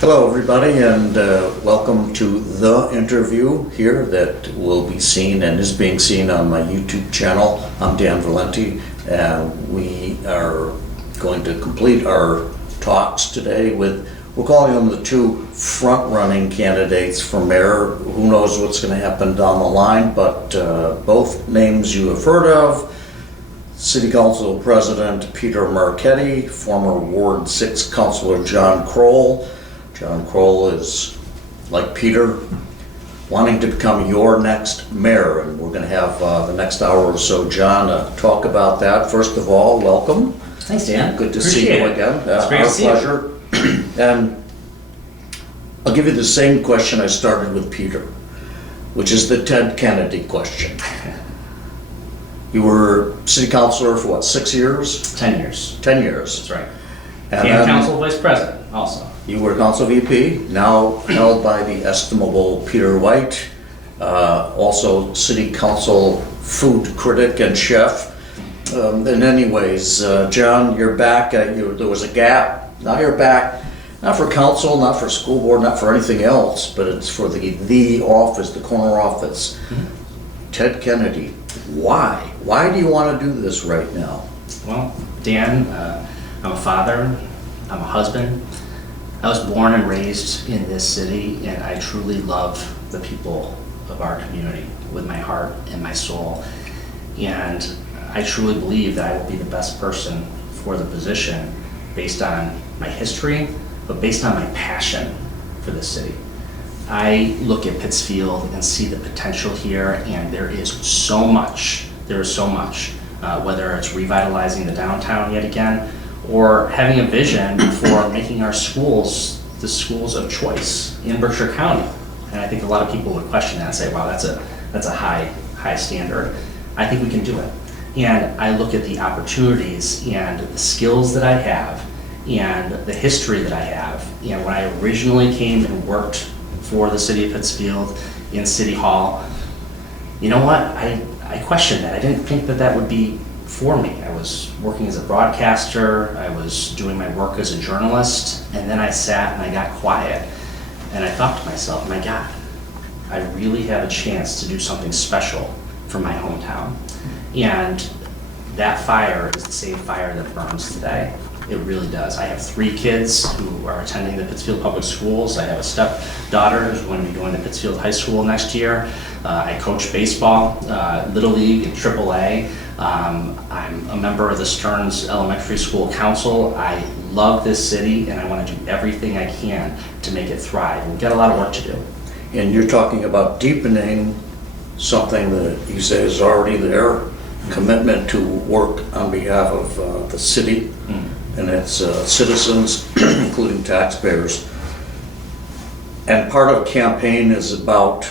Hello everybody, and welcome to the interview here that will be seen and is being seen on my YouTube channel. I'm Dan Valenti, and we are going to complete our talks today with, we're calling them the two front-running candidates for mayor. Who knows what's going to happen down the line, but both names you have heard of. City Council President Peter Marchetti, former Ward 6 Councilor John Krol. John Krol is, like Peter, wanting to become your next mayor, and we're going to have the next hour or so, John, talk about that. First of all, welcome. Thanks, Dan. Good to see you again. It's great to see pleasure. And I'll give you the same question I started with Peter, which is the Ted Kennedy question. You were city councilor for what, 6 years? 10 years. 10 years. That's right. And council vice president also. You were council VP, now held by the estimable Peter White, also city council food critic and chef. In any ways, John, you're back. There was a gap. Now you're back, not for council, not for school board, not for anything else, but it's for the office, the corner office. Mm-hmm. Ted Kennedy, why? Why do you want to do this right now? Well, Dan, I'm a father, I'm a husband. I was born and raised in this city, and I truly love the people of our community with my heart and my soul. And I truly believe that I will be the best person for the position based on my history, but based on my passion for this city. I look at Pittsfield and see the potential here, and there is so much. There is so much, whether it's revitalizing the downtown yet again, or having a vision for making our schools the schools of choice in Berkshire County. And I think a lot of people would question that and say, wow, that's a high standard. I think we can do it. And I look at the opportunities and the skills that I have and the history that I have. And when I originally came and worked for the city of Pittsfield in City Hall, you know what? I questioned that. I didn't think that would be for me. I was working as a broadcaster, I was doing my work as a journalist, and then I sat and I got quiet and I thought to myself, my God, I really have a chance to do something special for my hometown. And that fire is the same fire that burns today. It really does. I have 3 kids who are attending the Pittsfield Public Schools. I have a stepdaughter who's going to be going to Pittsfield High School next year. I coach baseball, Little League and AAA. I'm a member of the Stearns Elementary School Council. I love this city and I want to do everything I can to make it thrive. We've got a lot of work to do. And you're talking about deepening something that you say is already there, commitment to work on behalf of the city and its citizens, including taxpayers. And part of a campaign is about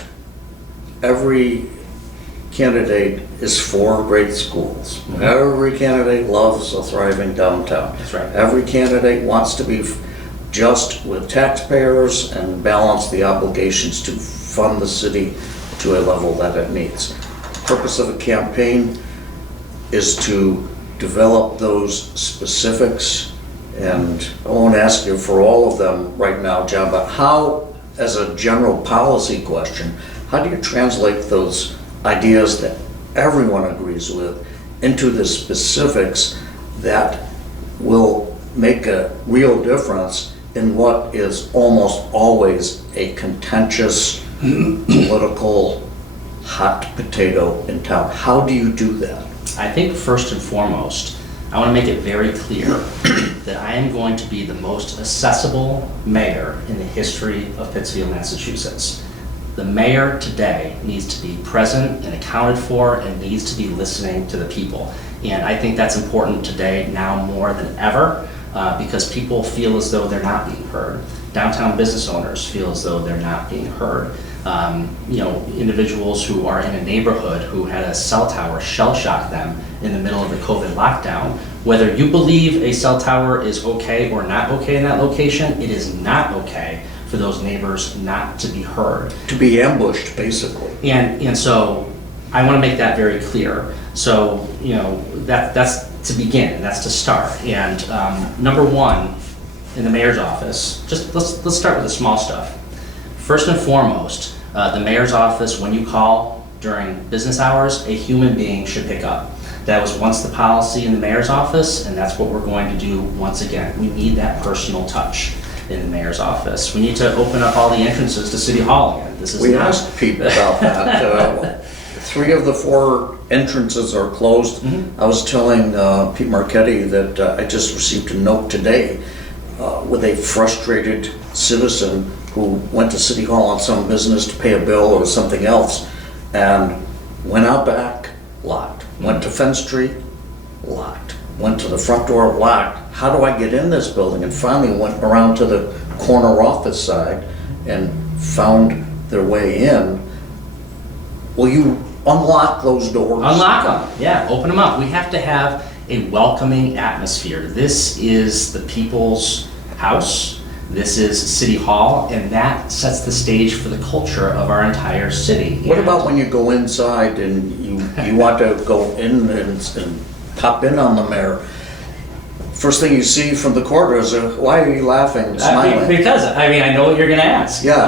every candidate is for great schools. Mm-hmm. Every candidate loves a thriving downtown. That's right. Every candidate wants to be just with taxpayers and balance the obligations to fund the city to a level that it needs. The purpose of a campaign is to develop those specifics, and I won't ask you for all of them right now, John, but how, as a general policy question, how do you translate those ideas that everyone agrees with into the specifics that will make a real difference in what is almost always a contentious political hot potato in town? How do you do that? I think first and foremost, I want to make it very clear that I am going to be the most accessible mayor in the history of Pittsfield, Massachusetts. The mayor today needs to be present and accounted for and needs to be listening to the people. And I think that's important today now more than ever because people feel as though they're not being heard. Downtown business owners feel as though they're not being heard. Individuals who are in a neighborhood who had a cell tower shell shock them in the middle of the COVID lockdown. Whether you believe a cell tower is okay or not okay in that location, it is not okay for those neighbors not to be heard. To be ambushed, basically. And so I want to make that very clear. So, that's to begin, that's to start. And number one, in the mayor's office, just let's start with the small stuff. First and foremost, the mayor's office, when you call during business hours, a human being should pick up. That was once the policy in the mayor's office, and that's what we're going to do once again. We need that personal touch in the mayor's office. We need to open up all the entrances to City Hall again. This is We not- asked Pete about that. 3 of the 4 entrances are closed. I was telling Pete Marchetti that I just received a note today with a frustrated citizen who went to City Hall on some business to pay a bill or something else, and went out back, locked. Went to Fence Street, locked. Went to the front door, locked. How do I get in this building? And finally went around to the corner office side and found their way in. Will you unlock those doors? Unlock them, yeah, open them up. We have to have a welcoming atmosphere. This is the people's house. This is City Hall, and that sets the stage for the culture of our entire city. What about when you go inside and you want to go in and pop in on the mayor? First thing you see from the corridor is, why are you laughing and smiling? Because, I mean, I know what you're gonna ask. Yeah,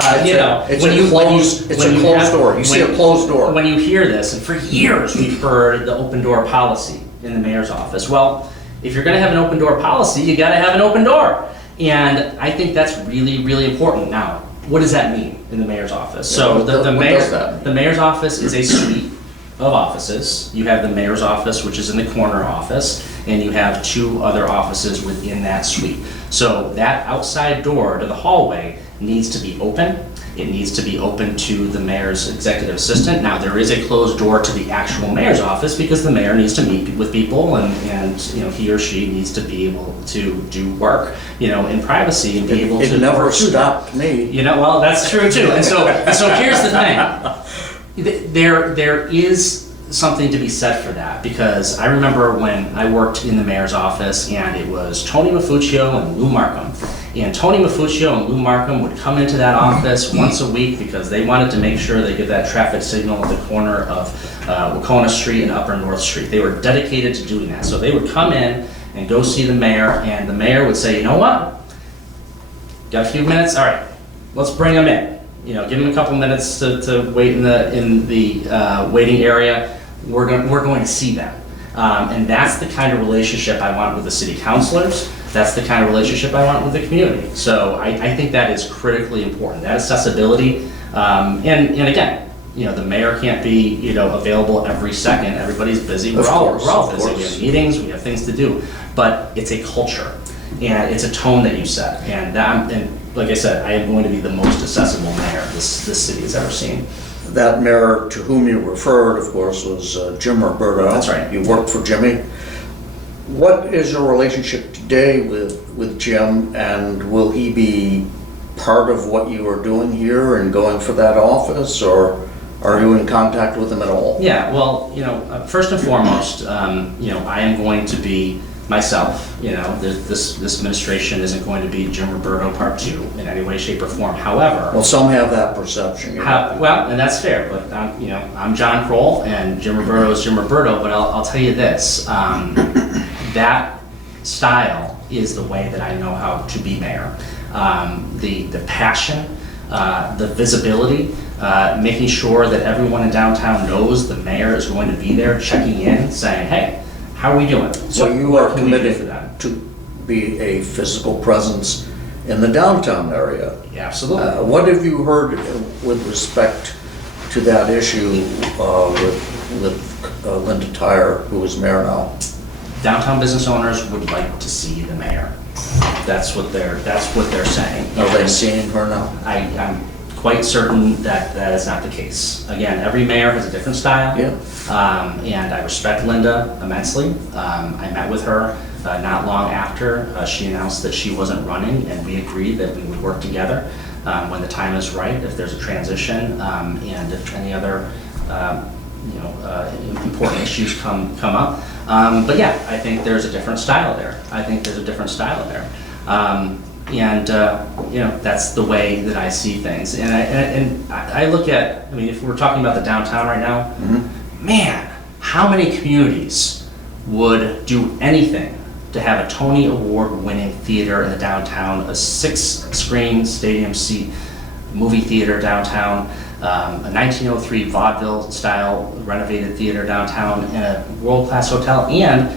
it's a closed door. You see a closed door. When you hear this, and for years we've heard the open door policy in the mayor's office. Well, if you're gonna have an open door policy, you gotta have an open door. And I think that's really, really important. Now, what does that mean in the mayor's office? So what does that mean? the mayor's office is a suite of offices. You have the mayor's office, which is in the corner office, and you have 2 other offices within that suite. So that outside door to the hallway needs to be open. It needs to be open to the mayor's executive assistant. Now, there is a closed door to the actual mayor's office because the mayor needs to meet with people and he or she needs to be able to do work, in privacy and be able to. It never stopped me. Well, that's true too. And so here's the thing. There is something to be said for that, because I remember when I worked in the mayor's office and it was Tony Mafuccio and Lou Markham. And Tony Mafuccio and Lou Markham would come into that office once a week because they wanted to make sure they get that traffic signal at the corner of Wacona Street and Upper North Street. They were dedicated to doing that. So they would come in and go see the mayor, and the mayor would say, you know what? Got a few minutes? All right, let's bring them in. Give them a couple minutes to wait in the waiting area. We're going to see them. And that's the kind of relationship I want with the city councilors. That's the kind of relationship I want with the community. So I think that is critically important, that accessibility. And again, the mayor can't be available every second. Everybody's busy. We're all busy. We have meetings, we have things to do. But it's a culture, and it's a tone that you set. And like I said, I am going to be the most accessible mayor this city has ever seen. That mayor to whom you referred, of course, was Jim Roberto. That's right. You worked for Jimmy. What is your relationship today with Jim, and will he be part of what you are doing here and going for that office, or are you in contact with him at all? Yeah, well, first and foremost, I am going to be myself. This administration isn't going to be Jim Roberto Part 2 in any way, shape, or form. However, well, some have that perception. Well, and that's fair. But I'm John Krol, and Jim Roberto is Jim Roberto. But I'll tell you this: that style is the way that I know how to be mayor. The passion, the visibility, making sure that everyone in downtown knows the mayor is going to be there, checking in, saying, "Hey, how are we doing?" So you are committed to be a physical presence in the downtown area. Yeah, absolutely. What have you heard with respect to that issue with Linda Tyre, who is mayor now? Downtown business owners would like to see the mayor. That's what they're saying. Are they seeing her now? I'm quite certain that that is not the case. Again, every mayor has a different style. Yeah. And I respect Linda immensely. I met with her not long after she announced that she wasn't running, and we agreed that we would work together when the time is right, if there's a transition, and if any other important issues come up. But yeah, I think there's a different style there. That's the way that I see things. And I look at, if we're talking about the downtown right now, man, how many communities would do anything to have a Tony Award-winning theater in the downtown, a 6-screen stadium seat movie theater downtown, a 1903 vaudeville-style renovated theater downtown, and a world-class hotel, and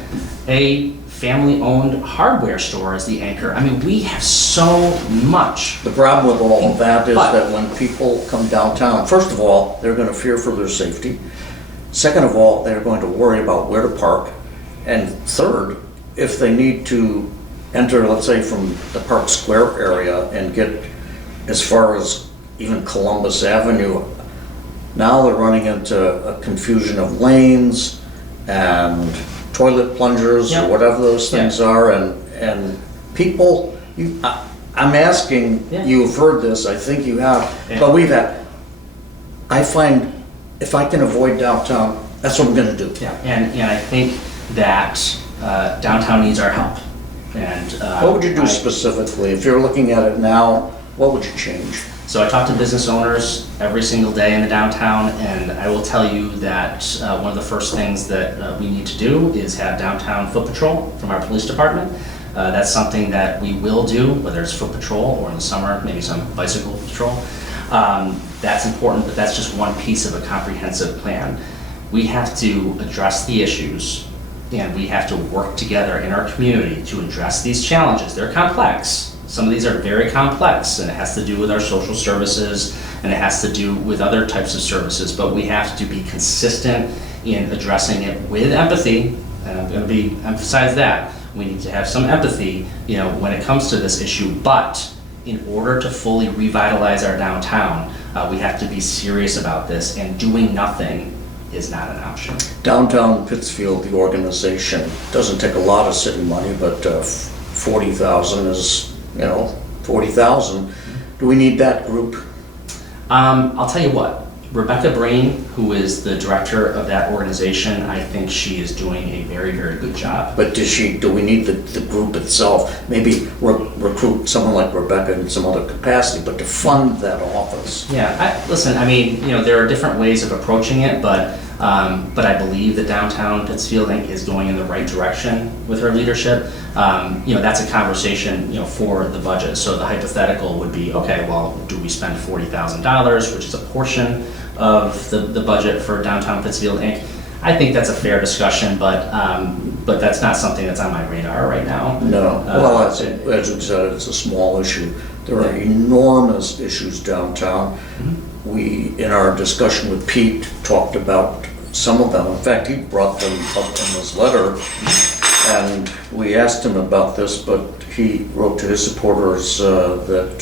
a family-owned hardware store as the anchor. I mean, we have so much. The problem with all of that is that when people come downtown, first of all, they're going to fear for their safety. Second of all, they're going to worry about where to park. And third, if they need to enter, let's say, from the Park Square area and get as far as even Columbus Avenue, now they're running into a confusion of lanes and toilet plungers or whatever those things are, and people, I'm asking, you've heard this, I think you have, but we've had, I find if I can avoid downtown, that's what I'm gonna do. Yeah, and I think that downtown needs our help. And what would you do specifically? If you're looking at it now, what would you change? So I talk to business owners every single day in the downtown, and I will tell you that one of the first things that we need to do is have downtown foot patrol from our police department. That's something that we will do, whether it's foot patrol or in the summer, maybe some bicycle patrol. That's important, but that's just one piece of a comprehensive plan. We have to address the issues, and we have to work together in our community to address these challenges. They're complex. Some of these are very complex, and it has to do with our social services, and it has to do with other types of services, but we have to be consistent in addressing it with empathy, and I'm going to emphasize that. We need to have some empathy, when it comes to this issue, but in order to fully revitalize our downtown, we have to be serious about this, and doing nothing is not an option. Downtown Pittsfield, the organization, doesn't take a lot of city money, but 40,000 is, 40,000. Do we need that group? I'll tell you what, Rebecca Brain, who is the director of that organization, I think she is doing a very, very good job. But do we need the group itself? Maybe recruit someone like Rebecca in some other capacity, but to fund that office? Yeah, listen, I mean, there are different ways of approaching it, but I believe that downtown Pittsfield Inc. is going in the right direction with her leadership. That's a conversation, for the budget. So the hypothetical would be, okay, well, do we spend $40,000, which is a portion of the budget for downtown Pittsfield Inc.? I think that's a fair discussion, but that's not something that's on my radar right now. No, well, as we said, it's a small issue. There are enormous issues downtown. Mm-hmm. We, in our discussion with Pete, talked about some of them. In fact, he brought them up in his letter, and we asked him about this, but he wrote to his supporters that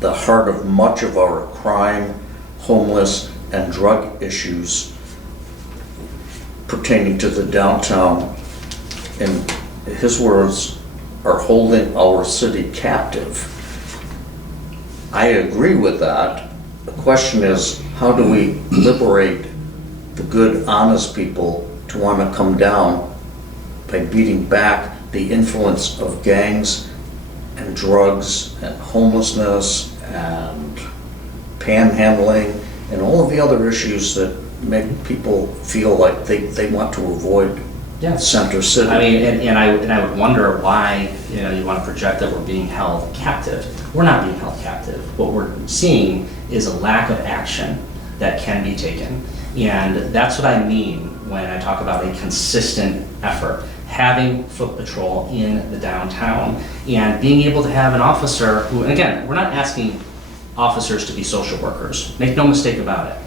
the heart of much of our crime, homeless, and drug issues pertaining to the downtown, in his words, are holding our city captive. I agree with that. The question is, how do we liberate the good, honest people to want to come down by beating back the influence of gangs and drugs and homelessness and panhandling and all of the other issues that make people feel like they want to avoid Center City. I mean, and I would wonder why you want to project that we're being held captive. We're not being held captive. What we're seeing is a lack of action that can be taken, and that's what I mean when I talk about a consistent effort. Having foot patrol in the downtown and being able to have an officer who, and again, we're not asking officers to be social workers. Make no mistake about it.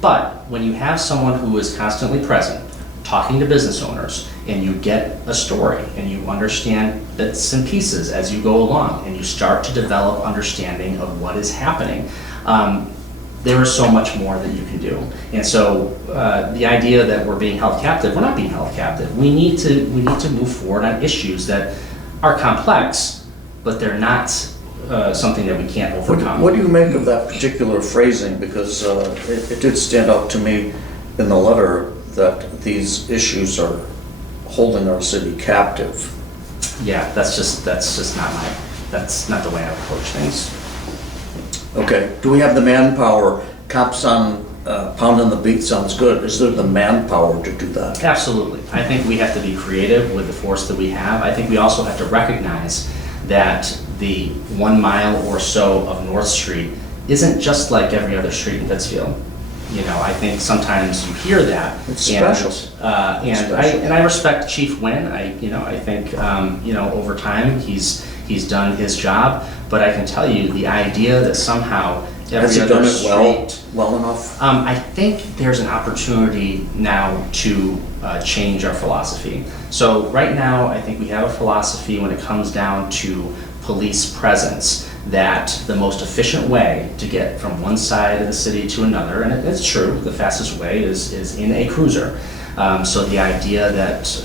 But when you have someone who is constantly present, talking to business owners, and you get a story and you understand bits and pieces as you go along and you start to develop understanding of what is happening, there is so much more that you can do. And so the idea that we're being held captive, we're not being held captive. We need to move forward on issues that are complex, but they're not something that we can't overcome. What do you make of that particular phrasing? Because it did stand out to me in the letter that these issues are holding our city captive. Yeah, that's just that's not the way I approach things. Okay, do we have the manpower? Cops on pounding the beat sounds good. Is there the manpower to do that? Absolutely. I think we have to be creative with the force that we have. I think we also have to recognize that the 1 mile or so of North Street isn't just like every other street in Pittsfield. You know, I think sometimes you hear that. It's special. And I respect Chief Wynn. I think over time he's done his job. But I can tell you the idea that somehow has he done it well enough? I think there's an opportunity now to change our philosophy. So right now, I think we have a philosophy when it comes down to police presence, that the most efficient way to get from one side of the city to another, and it's true, the fastest way is in a cruiser. So the idea that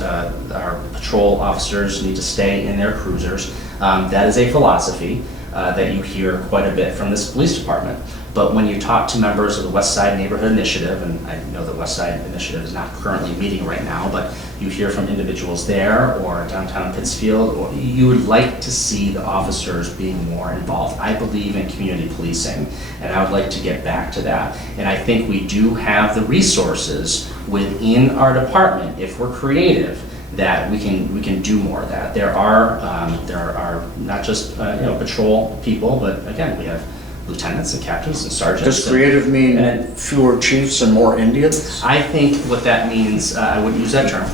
our patrol officers need to stay in their cruisers, that is a philosophy that you hear quite a bit from this police department. But when you talk to members of the West Side Neighborhood Initiative, and I know the West Side Initiative is not currently meeting right now, but you hear from individuals there or downtown Pittsfield, or you would like to see the officers being more involved. I believe in community policing, and I would like to get back to that. And I think we do have the resources within our department, if we're creative, that we can do more of that. There are not just patrol people, but again, we have lieutenants and captains and sergeants. Does creative mean fewer chiefs and more Indians? I think what that means, I wouldn't use that term.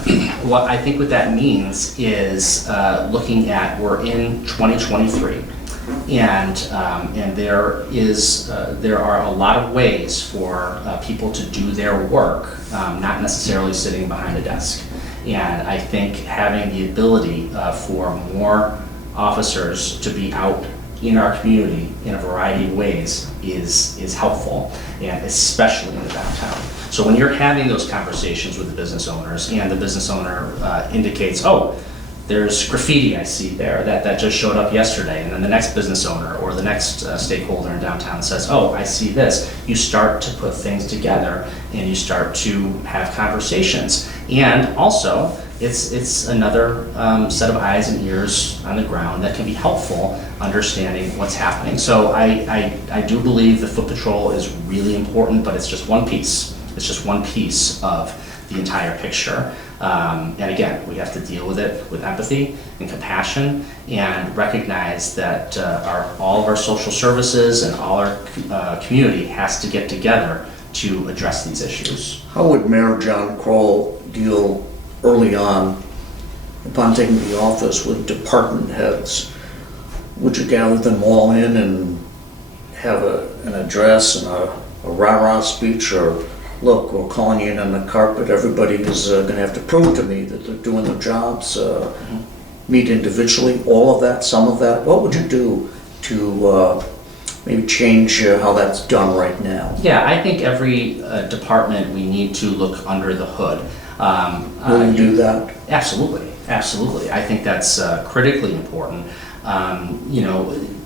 What I think what that means is looking at, we're in 2023, and there are a lot of ways for people to do their work, not necessarily sitting behind a desk. And I think having the ability for more officers to be out in our community in a variety of ways is helpful, and especially in the downtown. So when you're having those conversations with the business owners, and the business owner indicates, oh, there's graffiti I see there that just showed up yesterday, and then the next business owner or the next stakeholder in downtown says, oh, I see this. You start to put things together, and you start to have conversations. And also, it's another set of eyes and ears on the ground that can be helpful understanding what's happening. So I do believe the foot patrol is really important, but it's just one piece. It's just one piece of the entire picture. And again, we have to deal with it with empathy and compassion, and recognize that all of our social services and all our community has to get together to address these issues. How would Mayor John Krol deal early on, upon taking the office, with department heads? Would you gather them all in and have an address and a rah-rah speech, or look, we're calling you in on the carpet, everybody is going to have to prove to me that they're doing their jobs, meet individually, all of that, some of that? What would you do to maybe change how that's done right now? Yeah, I think every department, we need to look under the hood. Will you do that? Absolutely, absolutely. I think that's critically important.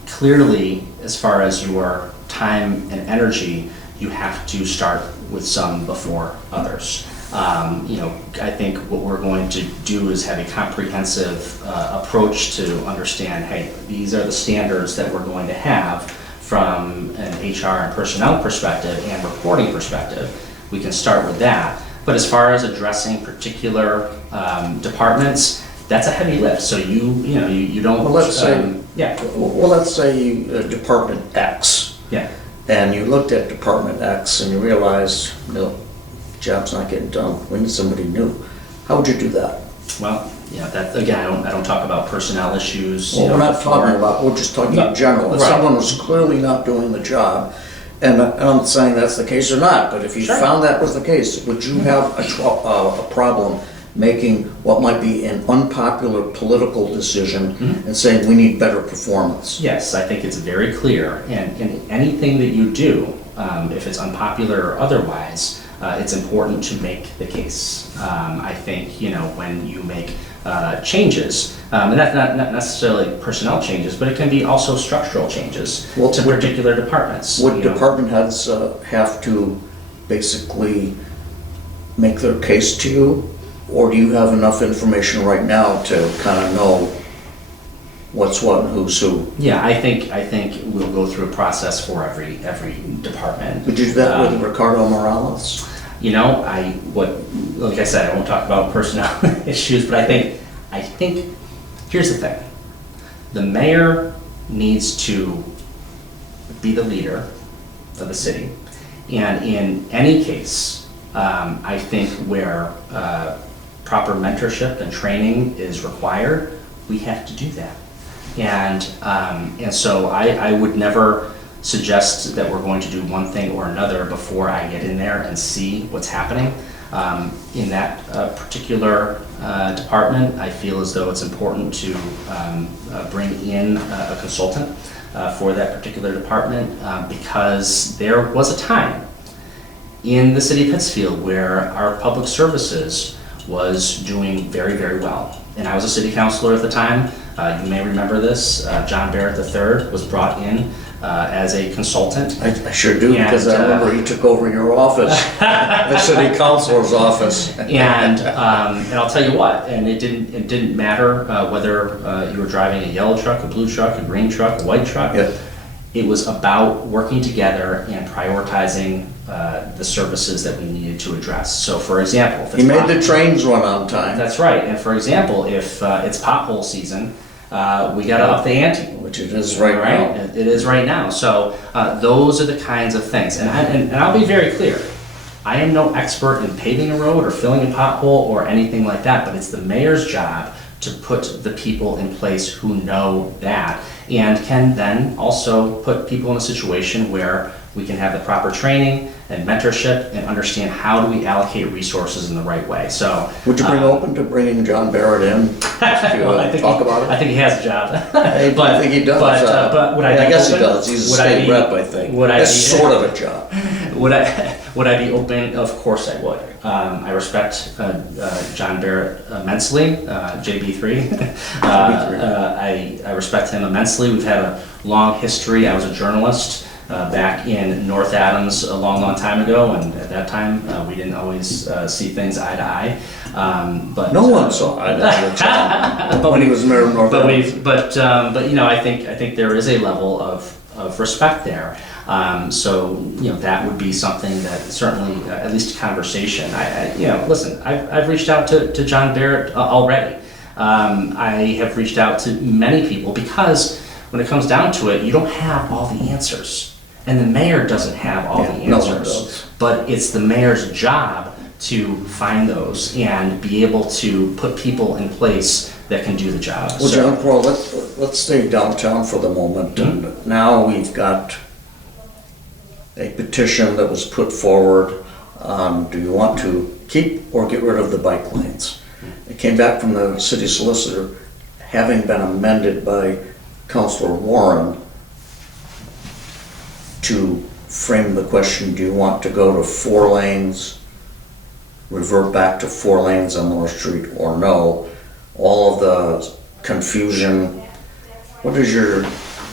Clearly, as far as your time and energy, you have to start with some before others. I think what we're going to do is have a comprehensive approach to understand, hey, these are the standards that we're going to have from an HR and personnel perspective and reporting perspective. We can start with that. But as far as addressing particular departments, that's a heavy lift. So you don't. Well, let's say Department X. Yeah. And you looked at Department X and you realized, no, job's not getting done. We need somebody new. How would you do that? Well, that again, I don't talk about personnel issues. Well, we're not talking about. We're just talking in general. If someone was clearly not doing the job, and I'm not saying that's the case or not, but if you found that was the case, would you have a problem making what might be an unpopular political decision and saying we need better performance? Yes, I think it's very clear, and anything that you do, if it's unpopular or otherwise, it's important to make the case. I think when you make changes, and that's not necessarily personnel changes, but it can be also structural changes to particular departments. Would department heads have to basically make their case to you? Or do you have enough information right now to kind of know what's what and who's who. Yeah, I think we'll go through a process for every department. Would you do that with Ricardo Morales? You know, like I said, I won't talk about personnel issues, but I think here's the thing. The mayor needs to be the leader of the city. And in any case, I think where proper mentorship and training is required, we have to do that. And so I would never suggest that we're going to do one thing or another before I get in there and see what's happening. In that particular department, I feel as though it's important to bring in a consultant for that particular department because there was a time in the city of Pittsfield where our public services was doing very, very well. And I was a city councilor at the time. You may remember this. John Barrett III was brought in as a consultant. I sure do, because I remember he took over your office, the city councilor's office. And I'll tell you what, and it didn't matter whether you were driving a yellow truck, a blue truck, a green truck, a white truck. Yep. It was about working together and prioritizing the services that we needed to address. So for example, if it's He made the trains run on time. That's right. And for example, if it's pothole season, we got to up the ante. Which it is right now. It is right now. So those are the kinds of things. And I'll be very clear. I am no expert in paving a road or filling a pothole or anything like that, but it's the mayor's job to put the people in place who know that and can then also put people in a situation where we can have the proper training and mentorship and understand how do we allocate resources in the right way. So, would you bring open to bringing John Barrett in to talk about it? I think he has a job. I think he does. But would I guess he does. He's a state rep, I think. That's sort of a job. Would I be open? Of course I would. I respect John Barrett immensely, JB3. I respect him immensely. We've had a long history. I was a journalist back in North Adams a long, long time ago, and at that time we didn't always see things eye to eye. But no one saw eye to eye when he was mayor of North Adams. But you know, I think there is a level of respect there. So you know, that would be something that certainly at least a conversation. Listen, I've reached out to John Barrett already. I have reached out to many people because when it comes down to it, you don't have all the answers. And the mayor doesn't have all the answers. No one does. But it's the mayor's job to find those and be able to put people in place that can do the job. Well, John Krol, let's stay downtown for the moment. Mm-hmm. And now we've got a petition that was put forward. Do you want to keep or get rid of the bike lanes? It came back from the city solicitor, having been amended by Councilor Warren to frame the question, do you want to go to 4 lanes, revert back to 4 lanes on North Street, or no? All of the confusion. What is your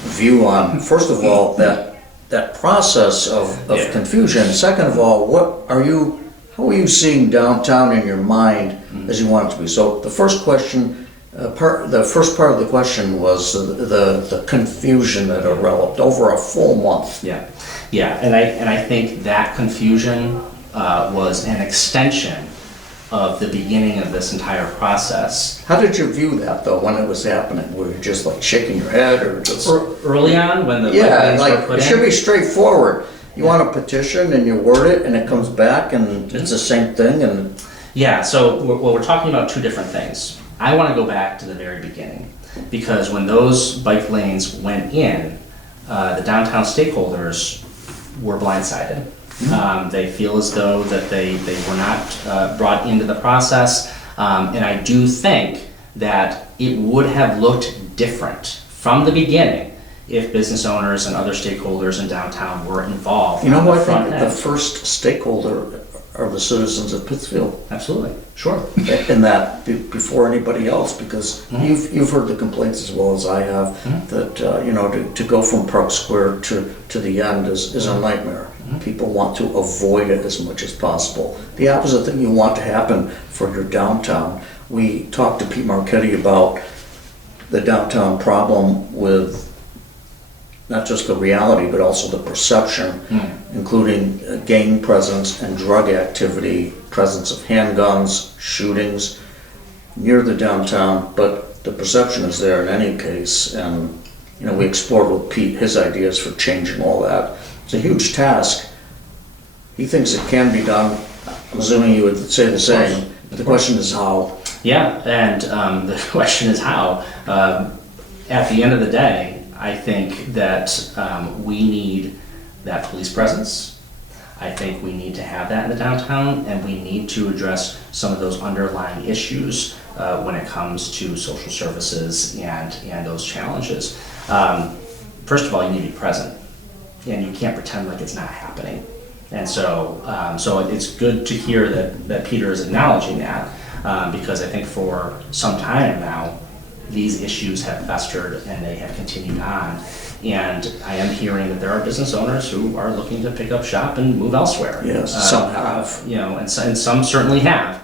view on, first of all, that process of confusion? Second of all, how are you seeing downtown in your mind as you want it to be? So the first question, the first part of the question was the confusion that developed over a full month. Yeah, and I think that confusion was an extension of the beginning of this entire process. How did you view that though when it was happening? Were you just like shaking your head or just early on when the like were put it should be straightforward. You want a petition and you word it and it comes back and it's the same thing and so we're talking about 2 different things. I want to go back to the very beginning because when those bike lanes went in, the downtown stakeholders were blindsided. Mm-hmm. They feel as though that they were not brought into the process, and I do think that it would have looked different from the beginning if business owners and other stakeholders in downtown were involved. You know what? I think the first stakeholder are the citizens of Pittsfield. Absolutely, sure. In that, before anybody else, because you've heard the complaints as well as I have that to go from Park Square to the end is a nightmare. People want to avoid it as much as possible. The opposite thing you want to happen for your downtown. We talked to Pete Marchetti about the downtown problem with not just the reality, but also the perception, including gang presence and drug activity, presence of handguns, shootings near the downtown, but the perception is there in any case. And, you know, we explored with Pete his ideas for changing all that. It's a huge task. He thinks it can be done. I'm assuming you would say the same. But the question is how. Yeah, and the question is how. At the end of the day, I think that we need that police presence. I think we need to have that in the downtown, and we need to address some of those underlying issues when it comes to social services and those challenges. First of all, you need to be present, and you can't pretend like it's not happening. And so it's good to hear that Peter is acknowledging that, because I think for some time now, these issues have festered and they have continued on. And I am hearing that there are business owners who are looking to pick up shop and move elsewhere. Yes, some have. You know, and some certainly have.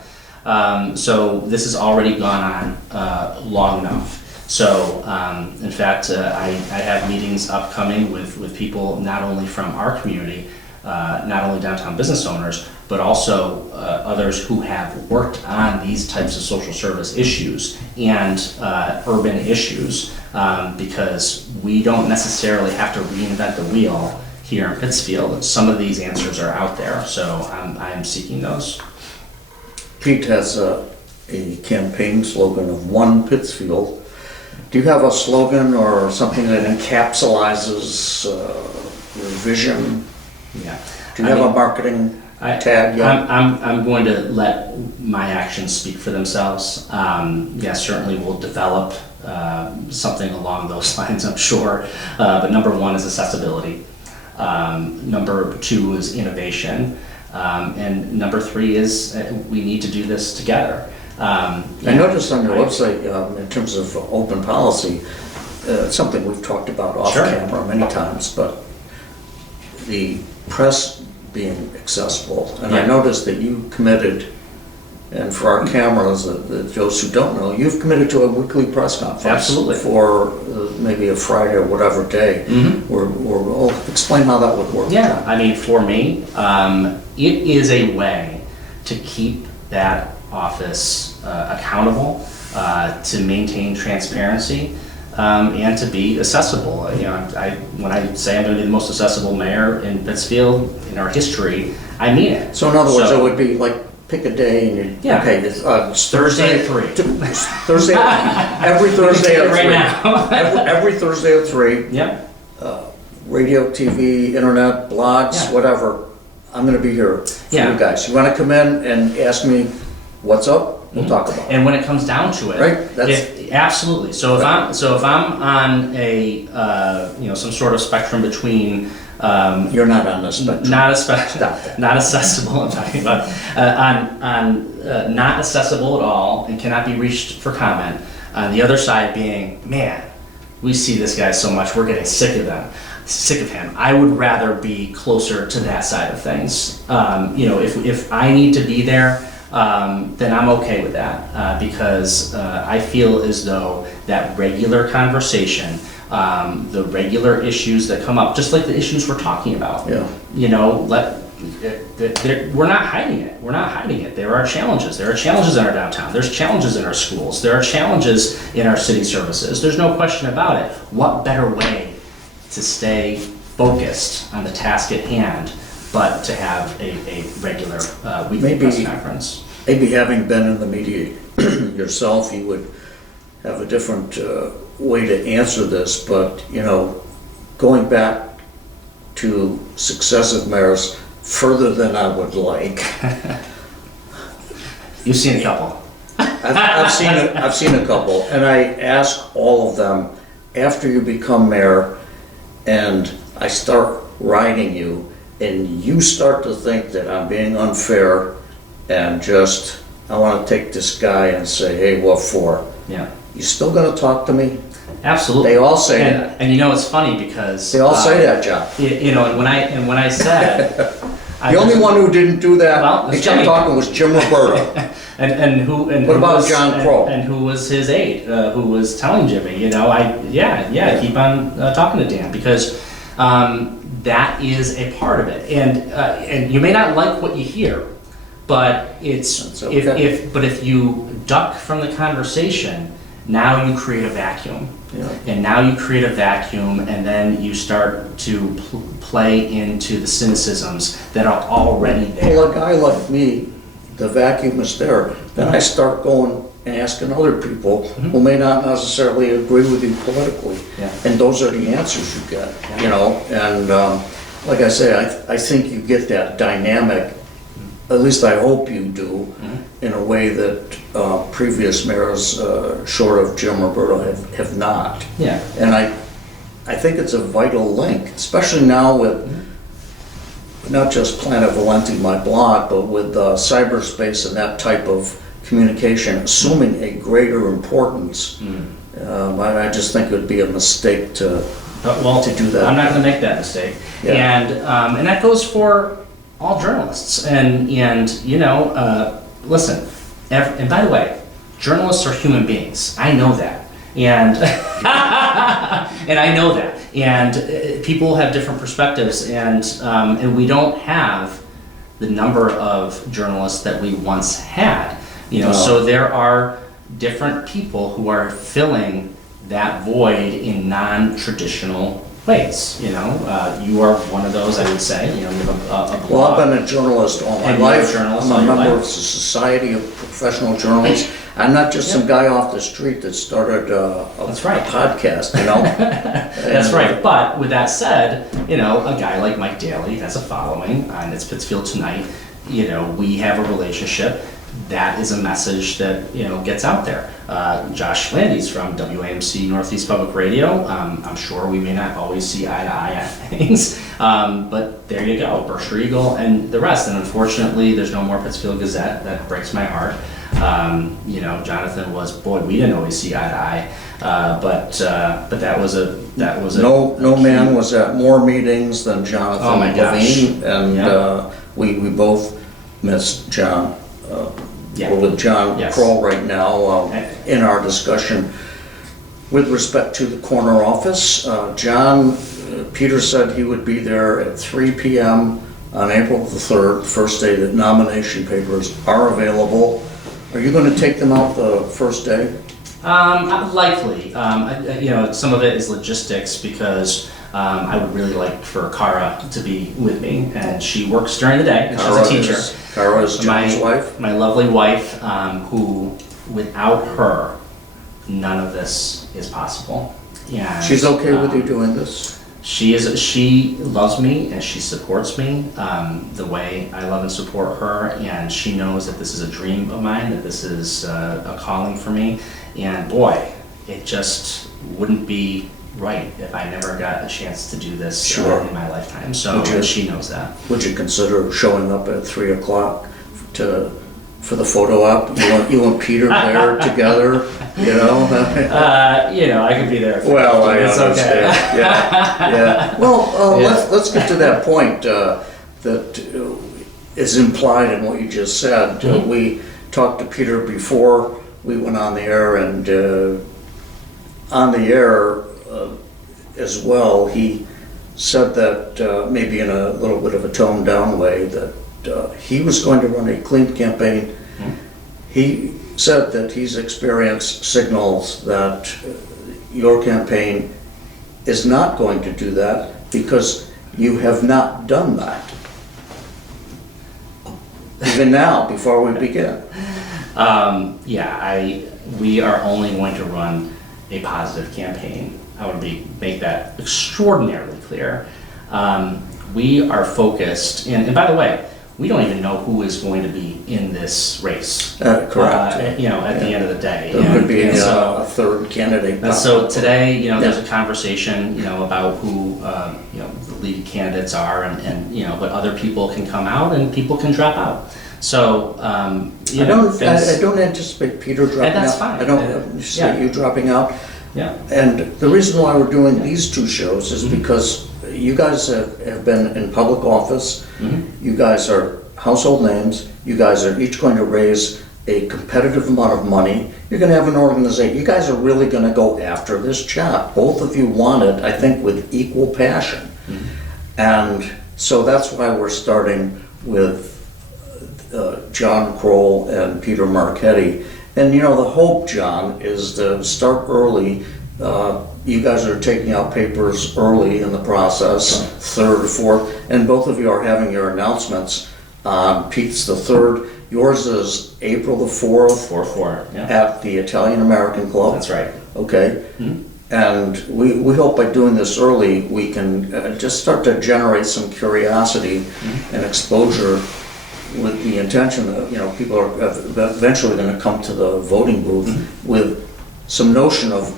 So this has already gone on long enough. So, in fact, I have meetings upcoming with people not only from our community, not only downtown business owners, but also others who have worked on these types of social service issues and urban issues, because we don't necessarily have to reinvent the wheel here in Pittsfield. Some of these answers are out there, so I'm seeking those. Pete has a campaign slogan of One Pittsfield. Do you have a slogan or something that encapsulates your vision? Yeah. Do you have a marketing tag yet? I'm going to let my actions speak for themselves. Yeah, certainly we'll develop something along those lines, I'm sure. But number one is accessibility. Number two is innovation. And number three is we need to do this together. I noticed on your website, in terms of open policy, it's something we've talked about off camera many times, but the press being accessible. And I noticed that you committed, and for our cameras, those who don't know, you've committed to a weekly press conference. Absolutely. For maybe a Friday or whatever day. We'll explain how that would work. Yeah, I mean, for me, it is a way to keep that office accountable, to maintain transparency, and to be accessible. You know, when I say I'm going to be the most accessible mayor in Pittsfield in our history, I mean it. So in other words, it would be like pick a day and you, okay, it's Thursday at 3. Thursday, every Thursday at 3. Right now. every Thursday at 3. Yep. Radio, TV, internet, blogs, whatever. I'm going to be here for Yeah. you guys. You want to come in and ask me what's up? We'll talk about it. And when it comes down to it, Right? absolutely. So if I'm on a some sort of spectrum between You're not on the spectrum. not Stop that. not accessible. I'm talking about on not accessible at all and cannot be reached for comment. On the other side being, man, we see this guy so much, we're getting sick of him. I would rather be closer to that side of things. If I need to be there, then I'm okay with that, because I feel as though that regular conversation, the regular issues that come up, just like the issues we're talking about, we're not hiding it. We're not hiding it. There are challenges. There are challenges in our downtown. There's challenges in our schools. There are challenges in our city services. There's no question about it. What better way to stay focused on the task at hand, but to have a regular weekly press conference? Maybe having been in the media yourself, you would have a different way to answer this, but, going back to successive mayors further than I would like. You've seen a couple. I've seen a couple, and I ask all of them, after you become mayor and I start riding you and you start to think that I'm being unfair and just, I want to take this guy and say, hey, what for? Yeah. You still gonna talk to me? Absolutely. They all say that. And it's funny because They all say that, John. And when I said The only one who didn't do that, Well, he that's kept Jimmy. talking, was Jim Roberto. And What who about was, John Krol? And who was his aide? Who was telling Jimmy? You know, keep on talking to Dan because that is a part of it. And you may not like what you hear, but That's okay. if you duck from the conversation, now you create a vacuum. Yeah. And now you create a vacuum, and then you start to play into the cynicisms that are already there. Well, a guy like me, the vacuum is there. Then I start going and asking other people who may not necessarily agree with you politically. Yeah. And those are the answers you get, you know? And like I say, I think you get that dynamic, at least I hope you do, in a way that previous mayors, short of Jim Roberto, have not. Yeah. And I think it's a vital link, especially now with not just Planet Valenti, my blog, but with cyberspace and that type of communication assuming a greater importance. I just think it would be a mistake to do that. I'm not going to make that mistake. Yeah. And that goes for all journalists. And you know, listen. And by the way, journalists are human beings. I know that. And and I know that. And people have different perspectives, and we don't have the number of journalists that we once had. You know, No. so there are different people who are filling that void in non-traditional ways. You know, you are one of those, I would say. You know, you have a blog. Well, I've been a journalist all my And you're a life. journalist I'm all a your member of life. the Society of Professional Journalists. I'm not just some guy off the street that started That's right. a podcast, you know? That's right. But with that said, you know, a guy like Mike Daly has a following, and it's Pittsfield Tonight. You know, we have a relationship. That is a message that, you know, gets out there. Josh Landes from WAMC Northeast Public Radio. I'm sure we may not always see eye to eye on things, but there you go, Berkshire Eagle and the rest. And unfortunately, there's no more Pittsfield Gazette. That breaks my heart. You know, Jonathan we didn't always see eye to eye, but that was a No man was at more meetings than Jonathan Oh my gosh. Levine, and Yeah. we both miss John. Yeah. We're with John Yes. Krol right now in our discussion with respect to the corner office. John, Peter said he would be there at 3 p.m. on April the 3rd, first day that nomination papers are available. Are you going to take them out the first day? Likely. You know, some of it is logistics because I would really like for Cara to be with me, and she works during the day. And she's a teacher. Cara is John's wife? My lovely wife, who, without her, none of this is possible. And, She's okay with you doing this? She loves me and she supports me the way I love and support her, and she knows that this is a dream of mine, that this is a calling for me, and boy, it just wouldn't be right if I never got a chance to do this Sure. in my lifetime. So she knows that. Would you consider showing up at 3 o'clock for the photo op? You and Peter there together, you know? You know, I could be there. Well, I It's understand. okay. Yeah. Well, Yeah. let's get to that point that is implied in what you just said. We talked to Peter before we went on the air, and on the air as well, he said that maybe in a little bit of a toned down way that he was going to run a clean campaign. He said that he's experienced signals that your campaign is not going to do that because you have not done that. Even now, before we begin. We are only going to run a positive campaign. I want to make that extraordinarily clear. We are focused, and by the way, we don't even know who is going to be in this race. Correct. You know, at the end of the day. There could be so, a third candidate. and so today, you know, there's Yeah. a conversation, you know, about who, you know, the lead candidates are, and you know, but other people can come out and people can drop out. So, you know, I don't anticipate Peter dropping out. And that's fine. I don't anticipate Yeah. you dropping out. Yeah. And the reason why we're doing these two shows is because you guys have been in public office. You guys are household names. You guys are each going to raise a competitive amount of money. You're going to have an organization. You guys are really going to go after this job. Both of you want it, I think, with equal passion. And so that's why we're starting with John Krol and Peter Marchetti. And you know, the hope, John, is to start early. You guys are taking out papers early in the process, third or fourth, and both of you are having your announcements. Pete's the third. Yours is April the 4th. 4-4, yeah. At the Italian American Club. That's right. Okay. And we hope by doing this early, we can just start to generate some curiosity and exposure with the intention that, you know, people are eventually going to come to the voting booth with some notion of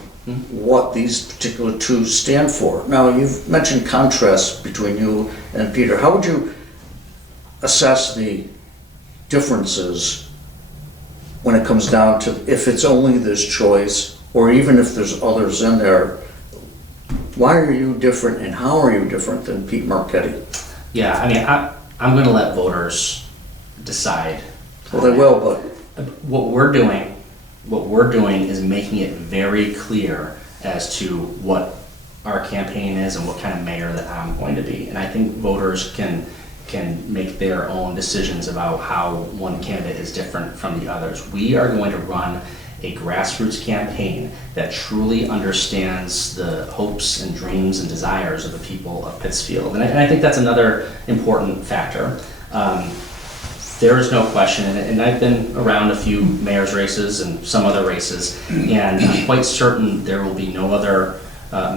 what these particular two stand for. Now, you've mentioned contrast between you and Peter. How would you assess the differences when it comes down to if it's only this choice, or even if there's others in there? Why are you different, and how are you different than Pete Marchetti? Yeah, I mean, I'm going to let voters decide. Well, they will, but What we're doing is making it very clear as to what our campaign is and what kind of mayor that I'm going to be. And I think voters can make their own decisions about how one candidate is different from the others. We are going to run a grassroots campaign that truly understands the hopes and dreams and desires of the people of Pittsfield. And I think that's another important factor. There is no question, and I've been around a few mayor's races and some other races, and I'm quite certain there will be no other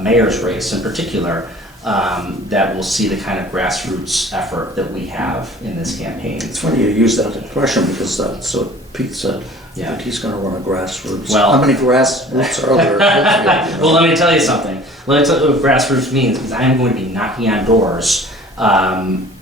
mayor's race in particular that will see the kind of grassroots effort that we have in this campaign. it's funny you use that expression because that's what Pete said. Yeah. That he's going to run a grassroots. Well- How many grassroots are there? Well, let me tell you something. Let me tell you what grassroots means, because I am going to be knocking on doors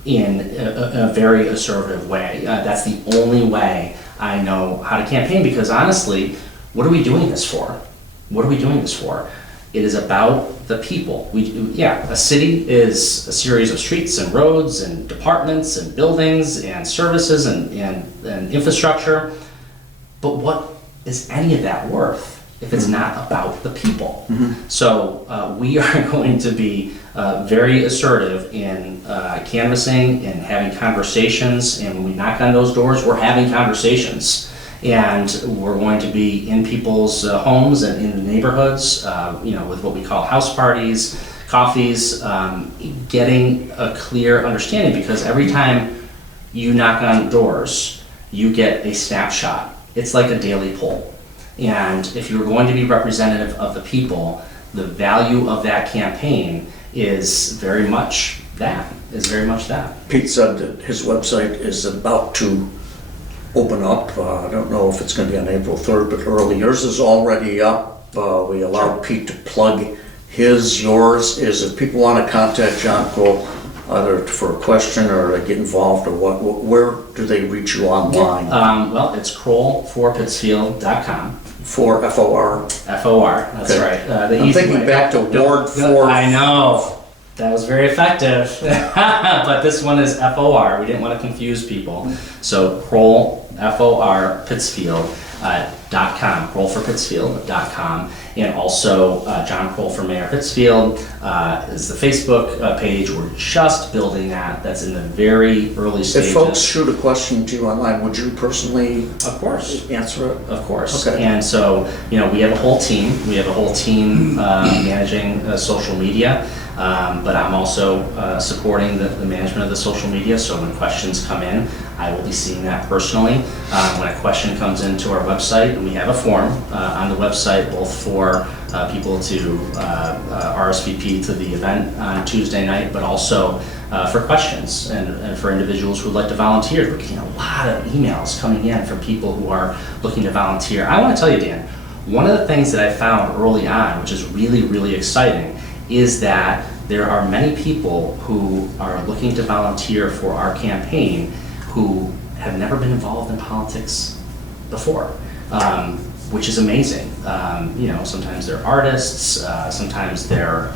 in a very assertive way. That's the only way I know how to campaign, because honestly, what are we doing this for? What are we doing this for? It is about the people. A city is a series of streets and roads and departments and buildings and services and infrastructure. But what is any of that worth if it's not about the people? So we are going to be very assertive in canvassing and having conversations. And when we knock on those doors, we're having conversations. And we're going to be in people's homes and in the neighborhoods, with what we call house parties, coffees, getting a clear understanding, because every time you knock on doors, you get a snapshot. It's like a daily poll. And if you're going to be representative of the people, the value of that campaign is very much that. Pete said that his website is about to open up. I don't know if it's going to be on April 3rd, but early. Yours is already up. We allowed Pete to plug yours is if people want to contact John Krol, either for a question or to get involved or what, where do they reach you online? Well, it's krolforpittsfield.com. For FOR? FOR, that's Okay. right. The I'm easy thinking way. back to Ward 4. I know. That was very effective. But this one is FOR. We didn't want to confuse people. So Krol, FOR, Pittsfield.com, krolforpittsfield.com. And also John Krol for Mayor Pittsfield is the Facebook page. We're just building that. That's in the very early stages. If folks shoot a question to you online, would you personally Of course. answer it? Of course. Okay. And so, we have a whole team. We have a whole team managing social media. But I'm also supporting the management of the social media, so when questions come in, I will be seeing that personally. When a question comes into our website, and we have a form on the website, both for people to RSVP to the event on Tuesday night, but also for questions and for individuals who would like to volunteer. We're getting a lot of emails coming in from people who are looking to volunteer. I want to tell you, Dan, one of the things that I found early on, which is really, really exciting, is that there are many people who are looking to volunteer for our campaign who have never been involved in politics before. which is amazing. Sometimes they're artists, sometimes they're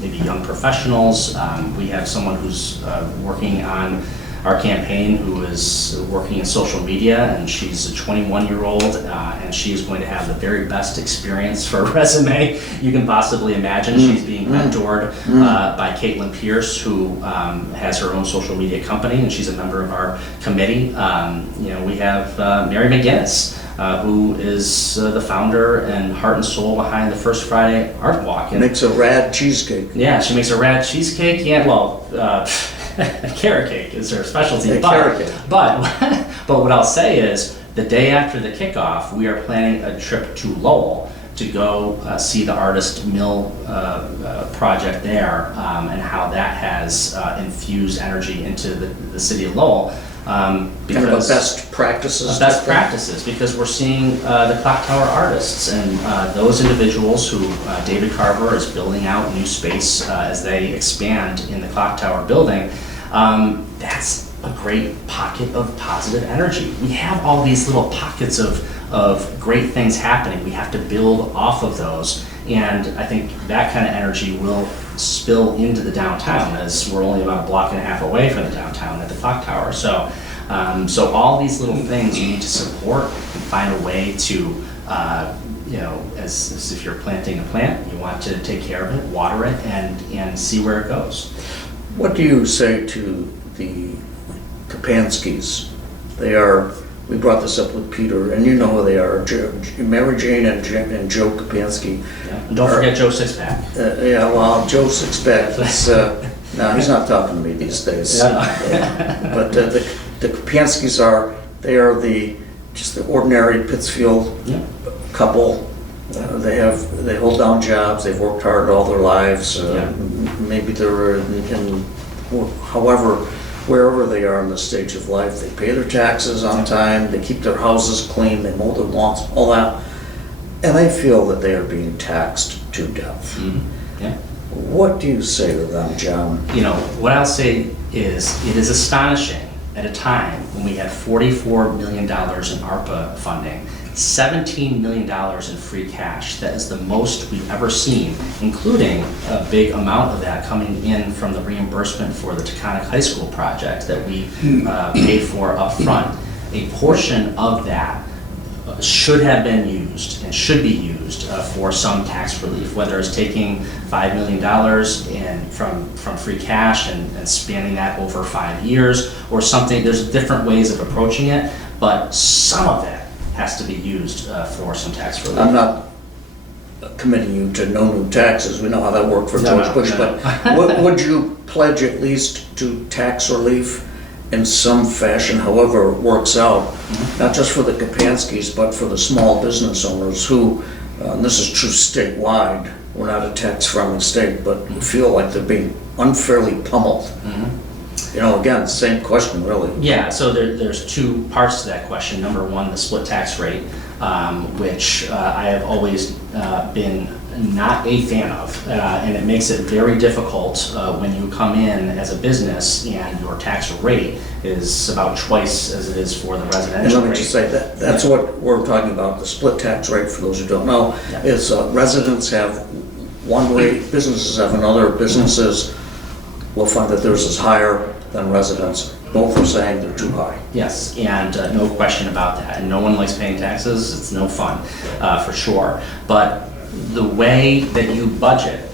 maybe young professionals. We have someone who's working on our campaign who is working in social media, and she's a 21-year-old, and she's going to have the very best experience for a resume you can possibly imagine. She's being mentored by Caitlin Pierce, who has her own social media company, and she's a member of our committee. We have Mary McGinnis, who is the founder and heart and soul behind the First Friday Art Walk. And makes a rad cheesecake. yeah, she makes a rad cheesecake. Yeah, well, carrot cake is her specialty. But what I'll say is, the day after the kickoff, we are planning a trip to Lowell to go see the Artist Mill project there, and how that has infused energy into the city of Lowell. Kind of best practices. Best practices, because we're seeing the clock tower artists and those individuals who David Carver is building out new space as they expand in the clock tower building. That's a great pocket of positive energy. We have all these little pockets of great things happening. We have to build off of those, and I think that kind of energy will spill into the downtown, as we're only about a block and a half away from the downtown at the clock tower. So all these little things you need to support and find a way to, as if you're planting a plant, you want to take care of it, water it, and see where it goes. What do you say to the Kapanskis? We brought this up with Peter, and you know who they are, Mary Jane and Joe Kapansky. Yeah. And don't forget Joe Sixpack. Joe Sixpack, no, he's not talking to me these days. Yeah. But the Kapanskis are just the ordinary Pittsfield couple. They hold down jobs, they've worked hard all their lives. Maybe they're wherever they are in the stage of life, they pay their taxes on time, they keep their houses clean, they mow their lawns, all that. And I feel that they are being taxed to death. Mm-hmm. Yeah. What do you say to them, John? What I'll say is, it is astonishing at a time when we had $44 million in ARPA funding, $17 million in free cash. That is the most we've ever seen, including a big amount of that coming in from the reimbursement for the Taconic High School project that we paid for up front. A portion of that should have been used and should be used for some tax relief, whether it's taking $5 million from free cash and spanning that over 5 years or something. There's different ways of approaching it, but some of it has to be used for some tax relief. I'm not committing you to no new taxes. We know how that worked for George Bush, but would you pledge at least to tax relief in some fashion, however it works out, not just for the Kapanskis, but for the small business owners who, and this is true statewide, we're not a tax-friendly state, but feel like they're being unfairly pummeled. Again, same question, really. Yeah, so there's two parts to that question. Number one, the split tax rate, which I have always been not a fan of, and it makes it very difficult when you come in as a business and your tax rate is about twice as it is for the residential rate. And let me just say that's what we're talking about. The split tax rate, for those who don't know, is residents have one rate, businesses have another. Businesses will find that theirs is higher than residents. Both are saying they're too high. Yes, and no question about that. And no one likes paying taxes. It's no fun, for sure. But the way that you budget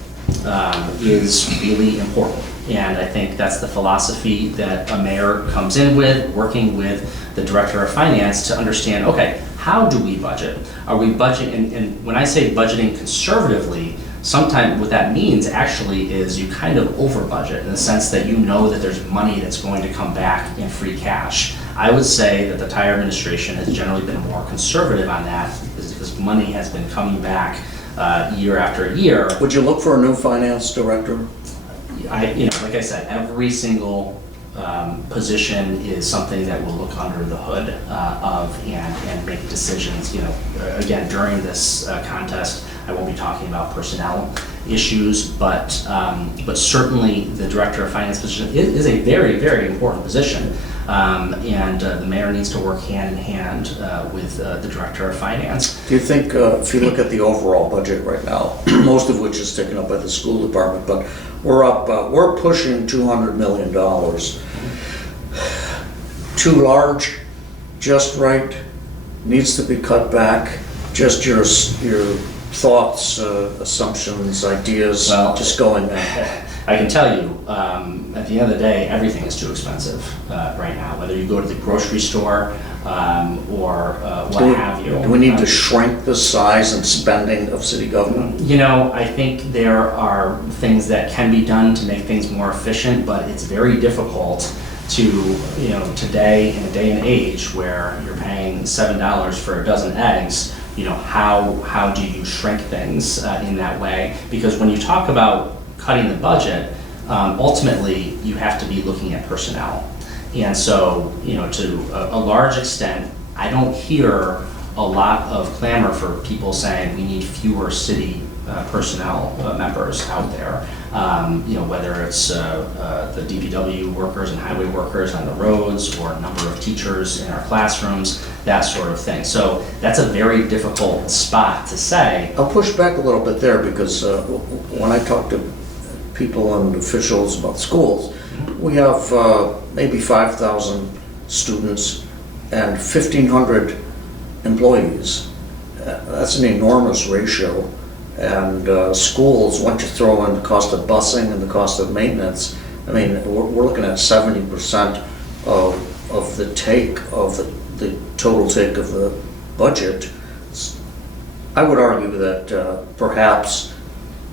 is really important. And I think that's the philosophy that a mayor comes in with, working with the director of finance to understand, okay, how do we budget? Are we budgeting, and when I say budgeting conservatively, sometimes what that means actually is you kind of over budget in the sense that you know that there's money that's going to come back in free cash. I would say that the Tyer administration has generally been more conservative on that because money has been coming back year after year. Would you look for a new finance director? Like I said, every single position is something that we'll look under the hood of and make decisions. Again, during this contest, I won't be talking about personnel issues, but certainly the director of finance position is a very, very important position. And the mayor needs to work hand in hand with the director of finance. Do you think, if you look at the overall budget right now, most of which is taken up by the school department, but we're pushing $200 million. Too large, just right, needs to be cut back? Just your thoughts, assumptions, ideas, Well, just going there. I can tell you, at the end of the day, everything is too expensive right now, whether you go to the grocery store or what have you. Do we need to shrink the size and spending of city government? You know, I think there are things that can be done to make things more efficient, but it's very difficult to, you know, today, in a day and age where you're paying $7 for a dozen eggs, you know, how do you shrink things in that way? Because when you talk about cutting the budget, ultimately you have to be looking at personnel. And so, you know, to a large extent, I don't hear a lot of clamor for people saying we need fewer city personnel members out there. You know, whether it's the DPW workers and highway workers on the roads, or a number of teachers in our classrooms, that sort of thing. So that's a very difficult spot to say. I'll push back a little bit there because when I talk to people and officials about schools, we have maybe 5,000 students and 1,500 employees. That's an enormous ratio. And schools, once you throw in the cost of busing and the cost of maintenance, I mean, we're looking at 70% of the take of the total take of the budget. I would argue that perhaps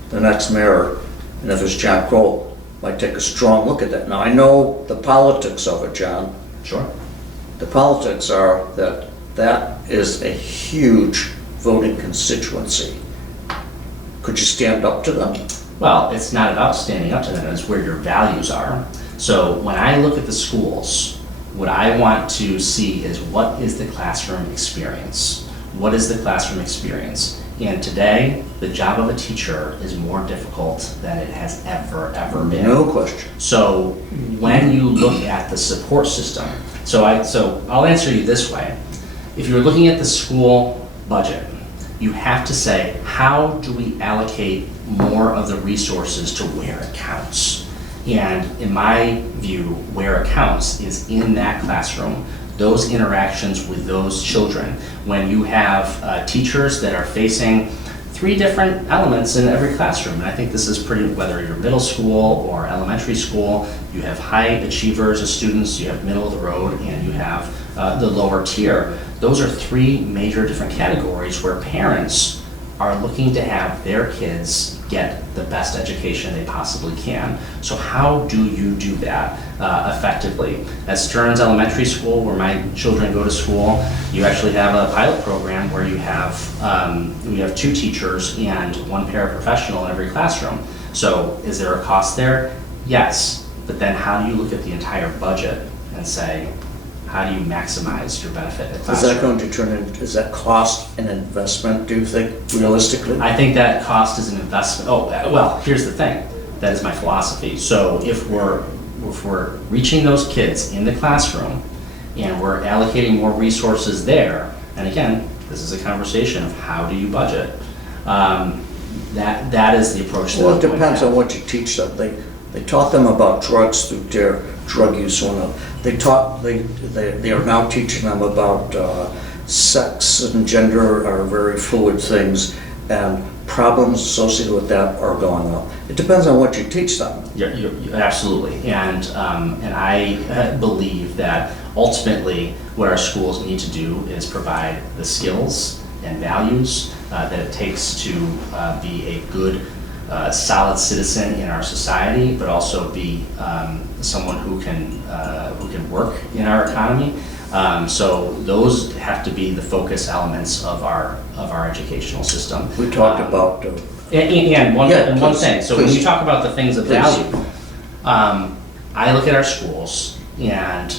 the next mayor, and if it's John Krol, might take a strong look at that. Now, I know the politics of it, John. Sure. The politics are that is a huge voting constituency. Could you stand up to them? Well, it's not about standing up to them, it's where your values are. So when I look at the schools, what I want to see is what is the classroom experience? What is the classroom experience? And today, the job of a teacher is more difficult than it has ever been. No question. So when you look at the support system, so I'll answer you this way. If you're looking at the school budget, you have to say, how do we allocate more of the resources to where it counts? And in my view, where it counts is in that classroom, those interactions with those children. When you have teachers that are facing 3 different elements in every classroom, and I think this is pretty, whether you're middle school or elementary school, you have high achievers as students, you have middle of the road, and you have the lower tier. Those are 3 major different categories where parents are looking to have their kids get the best education they possibly can. So how do you do that effectively? At Stearns Elementary School, where my children go to school, you actually have a pilot program where you have 2 teachers and 1 paraprofessional in every classroom. So is there a cost there? Yes, but then how do you look at the entire budget and say, how do you maximize your benefit in the classroom? Is that going to turn into, is that cost an investment, do you think, realistically? I think that cost is an investment. Oh, well, here's the thing. That is my philosophy. So if we're reaching those kids in the classroom and we're allocating more resources there, and again, this is a conversation of how do you budget, that is the approach. Well, it depends on what you teach them. They taught them about drugs through their drug use one. They are now teaching them about sex and gender are very fluid things, and problems associated with that are going up. It depends on what you teach them. You're absolutely, and I believe that ultimately what our schools need to do is provide the skills and values that it takes to be a good, solid citizen in our society, but also be someone who can work in our economy. So those have to be the focus elements of our educational system. We talked about and one please, thing. So please. when you talk about the things of Please. value, I look at our schools and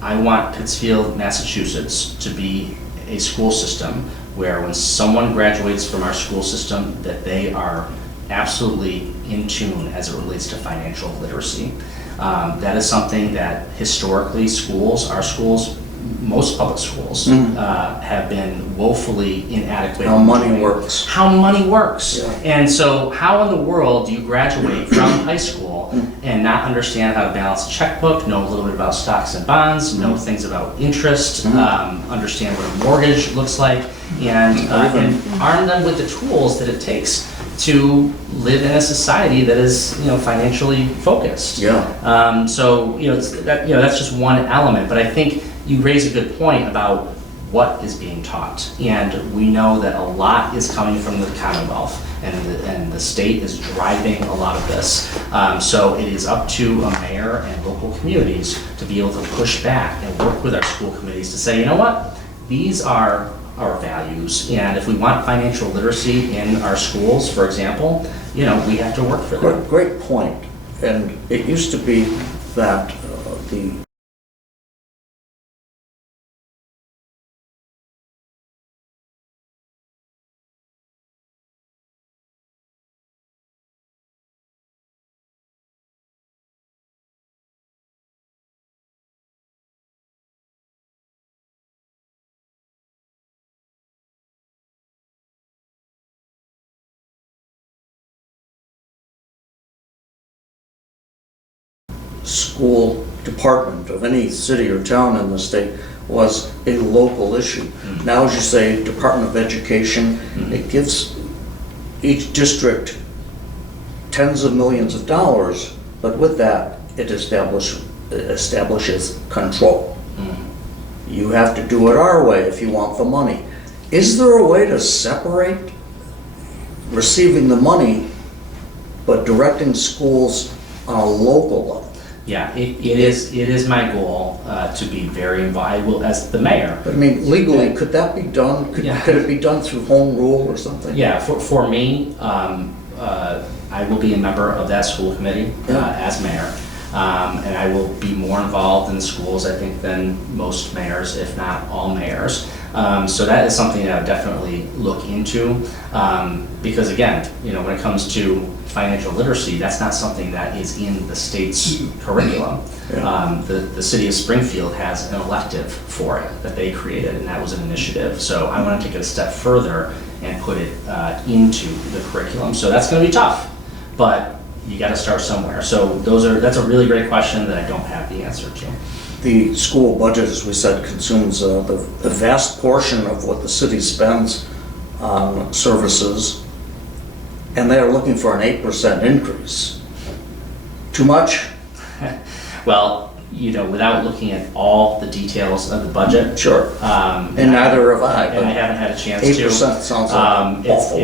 I want Pittsfield, Massachusetts to be a school system where when someone graduates from our school system, that they are absolutely in tune as it relates to financial literacy. That is something that historically our schools, most public schools, have been woefully inadequate. How money works. How money works. Yeah. And so how in the world do you graduate from high school and not understand how to balance a checkbook, know a little bit about stocks and bonds, know things about interest, understand what a mortgage looks like, and arm them with the tools that it takes to live in a society that is, financially focused. Yeah. So, that's just one element, but I think you raise a good point about what is being taught. And we know that a lot is coming from the Commonwealth, and the state is driving a lot of this. So it is up to a mayor and local communities to be able to push back and work with our school committees to say, you know what, these are our values, and if we want financial literacy in our schools, for example, we have to work for that. Great point. And it used to be that the school department of any city or town in the state was a local issue. Now, as you say, Department of Education, it gives each district tens of millions of dollars, but with that, it establishes control. You have to do it our way if you want the money. Is there a way to separate receiving the money but directing schools on a local level? Yeah, it is my goal to be very involved. I will, as the mayor. But I mean, legally, could that be done? Could it be done through home rule or something? Yeah, for me, I will be a member of that school committee as mayor. And I will be more involved in the schools, I think, than most mayors, if not all mayors. So that is something that I would definitely look into. Because again, when it comes to financial literacy, that's not something that is in the state's curriculum. The city of Springfield has an elective for it that they created, and that was an initiative. So I want to take it a step further and put it into the curriculum. So that's going to be tough, but you got to start somewhere. So that's a really great question that I don't have the answer to. The school budget, as we said, consumes the vast portion of what the city spends on services, and they are looking for an 8% increase. Too much? Well, without looking at all the details of the budget. Sure. And neither have I. And I haven't had a chance to. 8% sounds like awful.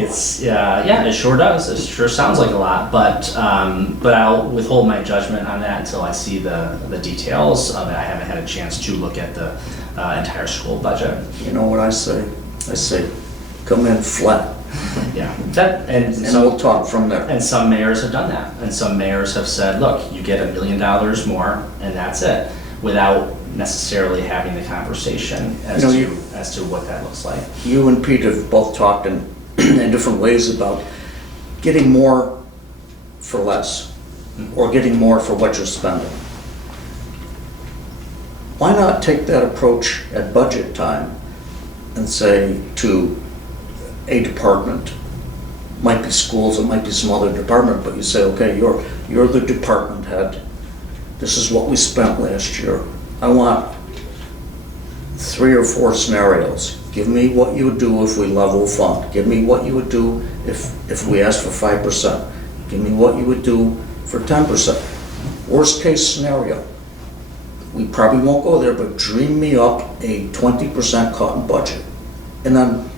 Yeah, it sure does. It sure sounds like a lot, but I'll withhold my judgment on that until I see the details of it. I haven't had a chance to look at the entire school budget. You know what I say? I say, come in flat. Yeah. And we'll talk from there. And some mayors have done that. And some mayors have said, look, you get $1 million more and that's it, without necessarily having the conversation as to what that looks like. You and Pete have both talked in different ways about getting more for less, or getting more for what you're spending. Why not take that approach at budget time and say to a department, might be schools, it might be some other department, but you say, okay, you're the department head. This is what we spent last year. I want 3 or 4 scenarios. Give me what you would do if we level fund. Give me what you would do if we asked for 5%. Give me what you would do for 10%. Worst case scenario. We probably won't go there, but dream me up a 20% cut in budget. And then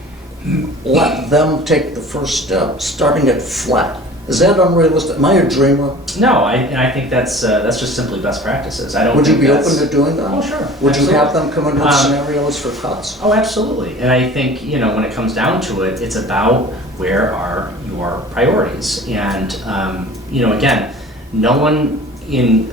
let them take the first step, starting at flat. Is that unrealistic? Am I a dreamer? No, I think that's just simply best practices. Would you be open to doing that? Oh, sure. Would you have them come in with scenarios for cuts? Oh, absolutely. And I think, when it comes down to it, it's about where are your priorities. And, again, no one in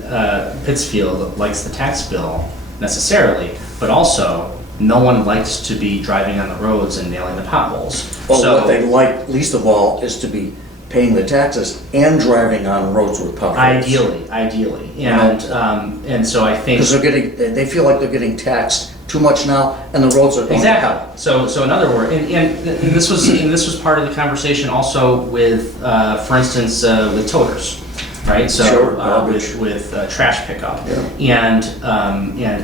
Pittsfield likes the tax bill necessarily, but also no one likes to be driving on the roads and nailing the potholes. Well, what they like least of all is to be paying the taxes and driving on roads with potholes. Ideally, and so I think Because they feel like they're getting taxed too much now, and the roads are going to hell. exactly. So in other words, and this was part of the conversation also with, for instance, with toters, right? So Sure, garbage. with trash pickup, Yeah. and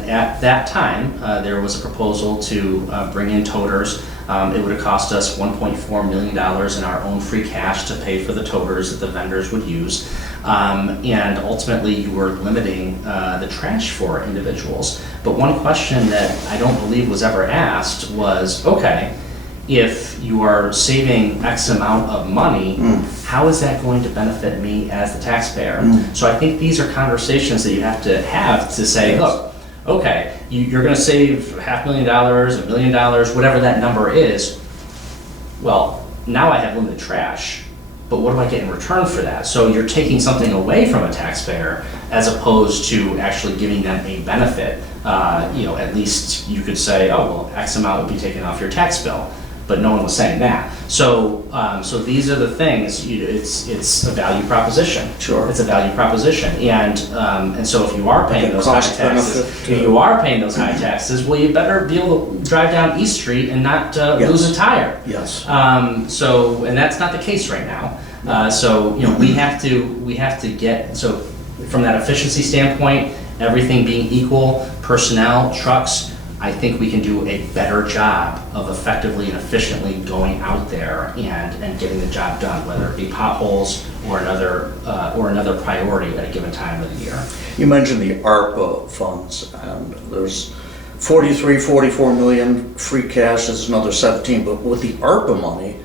at that time there was a proposal to bring in toters. It would have cost us $1.4 million in our own free cash to pay for the toters that the vendors would use. And ultimately, you were limiting the trash for individuals. But one question that I don't believe was ever asked was, okay, if you are saving X amount of money, how is that going to benefit me as the taxpayer? So I think these are conversations that you have to say, look, okay, you're going to save $500,000, $1 million, whatever that number is. Well, now I have limited trash, but what do I get in return for that? So you're taking something away from a taxpayer as opposed to actually giving them a benefit. At least you could say, oh, well, X amount would be taken off your tax bill. But no one was saying that. So these are the things. It's a value proposition. Sure. It's a value proposition, and so if you are paying those high taxes, well, you better be able to drive down East Street and not lose a tire. Yes. And that's not the case right now. We have to get from that efficiency standpoint, everything being equal, personnel, trucks. I think we can do a better job of effectively and efficiently going out there and getting the job done, whether it be potholes or another priority at a given time of the year. You mentioned the ARPA funds, and there's 44 million free cash, is another 17, but with the ARPA money,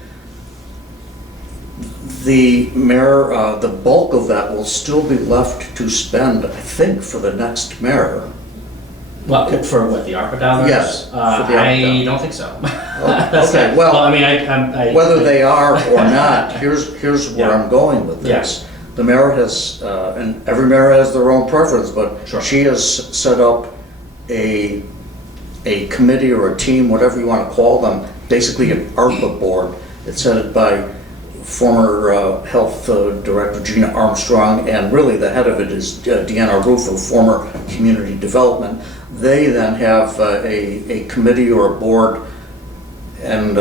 the mayor, the bulk of that will still be left to spend, I think, for the next mayor. Well, for what, the ARPA dollars? Yes, for the ARPA I dollars. don't think so. Okay, well, I mean, whether they are or not, here's where Yeah. I'm going with this. The mayor has, and every mayor has their own preference, but Sure. she has set up a committee or a team, whatever you want to call them, basically an ARPA board. It's headed by former health director Gina Armstrong, and really the head of it is Deanna Rufo, former community development. They then have a committee or a board, and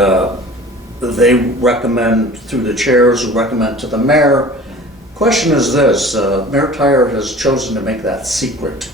they recommend through the chairs, who recommend to the mayor. Question is this, Mayor Tyre has chosen to make that secret.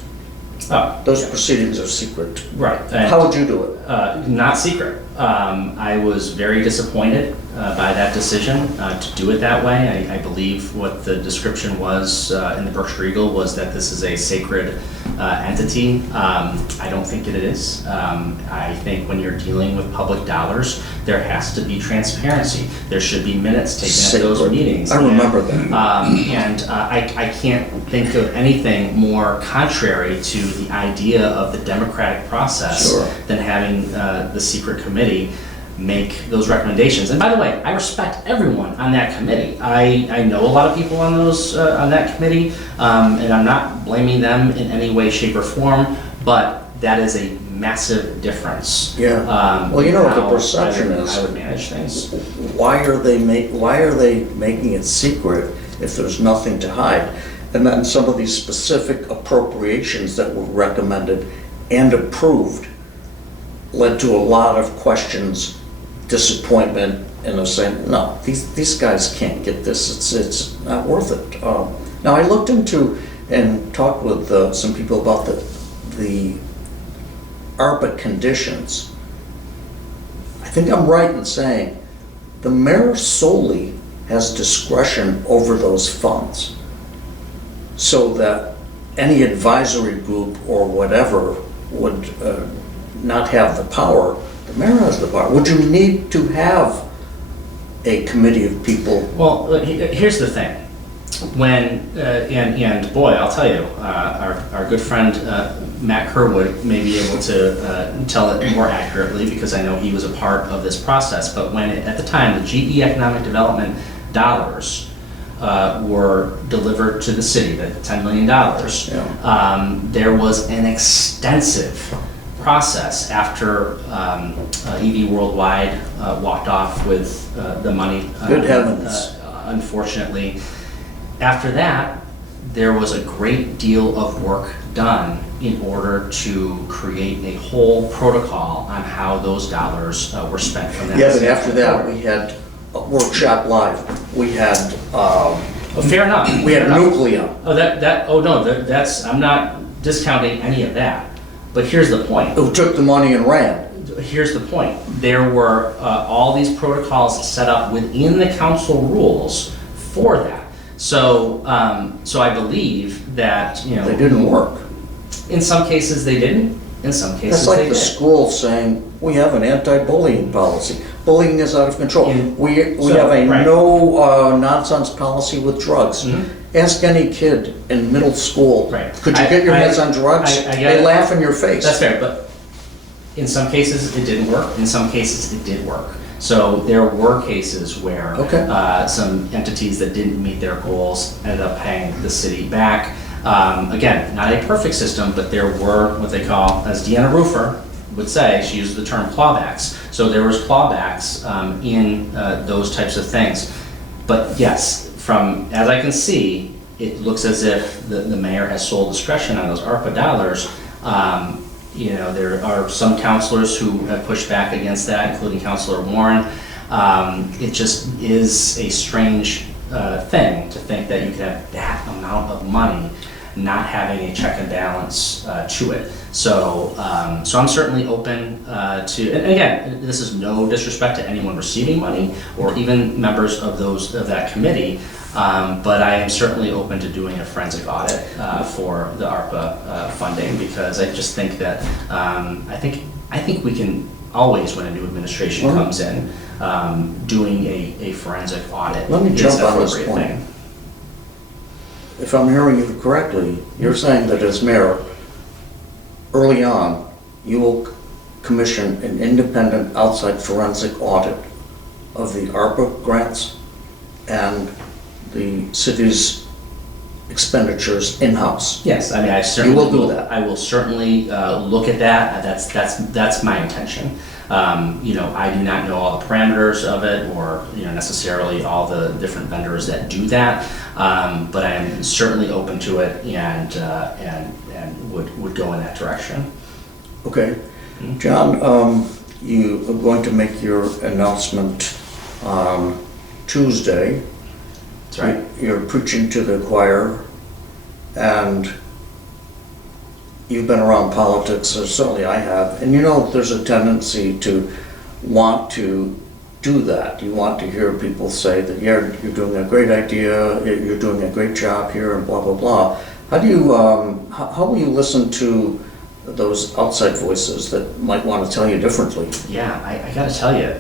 Those proceedings are secret. Right. How would you do it? Not secret. I was very disappointed by that decision to do it that way. I believe what the description was in the Berkshire Eagle was that this is a sacred entity. I don't think it is. I think when you're dealing with public dollars, there has to be transparency. There should be minutes taken at those meetings. I remember that. I can't think of anything more contrary to the idea of the democratic process Sure. than having the secret committee make those recommendations. And by the way, I respect everyone on that committee. I know a lot of people on that committee, and I'm not blaming them in any way, shape, or form, but that is a massive difference. Yeah. Well, you know what the perception is. I would manage things. Why are they making it secret if there's nothing to hide? And then some of these specific appropriations that were recommended and approved led to a lot of questions, disappointment, and of saying, no, these guys can't get this. It's not worth it. Now I looked into and talked with some people about the ARPA conditions. I think I'm right in saying the mayor solely has discretion over those funds, so that any advisory group or whatever would not have the power. The mayor has the power. Would you need to have a committee of people? Well, here's the thing. When, and boy, I'll tell you, our good friend Matt Kerwood may be able to tell it more accurately because I know he was a part of this process, but when at the time the GE Economic Development dollars were delivered to the city, the $10 million, there was an extensive process after EV Worldwide walked off with the money. Good heavens. unfortunately. After that, there was a great deal of work done in order to create a whole protocol on how those dollars were spent from that. Yeah, but after that, we had a Workshop Live, we had, Fair enough. we had fair enough. Nuclear. That's, I'm not discounting any of that. But here's the point. Who took the money and ran. Here's the point. There were all these protocols set up within the council rules for that. So, so I believe that, They didn't work. in some cases they didn't, in some cases That's like they the did. school saying, we have an anti-bullying policy. Bullying is out of control. We So, have a right. no nonsense policy with drugs. Ask any kid in middle school, Right. could you get your hands on drugs? I get They it. laugh in your face. That's fair, but in some cases it didn't work, in some cases it did work. So there were cases where Okay. some entities that didn't meet their goals ended up paying the city back. Again, not a perfect system, but there were what they call, as Deanna Roofer would say, she used the term clawbacks. So there was clawbacks in those types of things. But yes, from, as I can see, it looks as if the mayor has sole discretion on those ARPA dollars. There are some counselors who have pushed back against that, including Councilor Warren. It just is a strange thing to think that you could have that amount of money not having a check and balance to it. So, so I'm certainly open to, and again, this is no disrespect to anyone receiving money or even members of that committee, but I am certainly open to doing a forensic audit for the ARPA funding, because I just think that I think we can always, when a new administration comes in, doing a forensic audit. Let me is jump an on this appropriate point. thing. If I'm hearing you correctly, you're saying that as mayor, early on, you will commission an independent outside forensic audit of the ARPA grants and the city's expenditures in-house. Yes, I mean, I certainly will do that. I will certainly look at that. That's my intention. I do not know all the parameters of it, or necessarily all the different vendors that do that, but I am certainly open to it, and would go in that direction. Okay. John, you are going to make your announcement on Tuesday. That's right. You're preaching to the choir, and you've been around politics, or certainly I have, and there's a tendency to want to do that. You want to hear people say that, yeah, you're doing a great idea, you're doing a great job here, and blah, blah, blah. How do you, how will you listen to those outside voices that might want to tell you differently? Yeah, I got to tell you,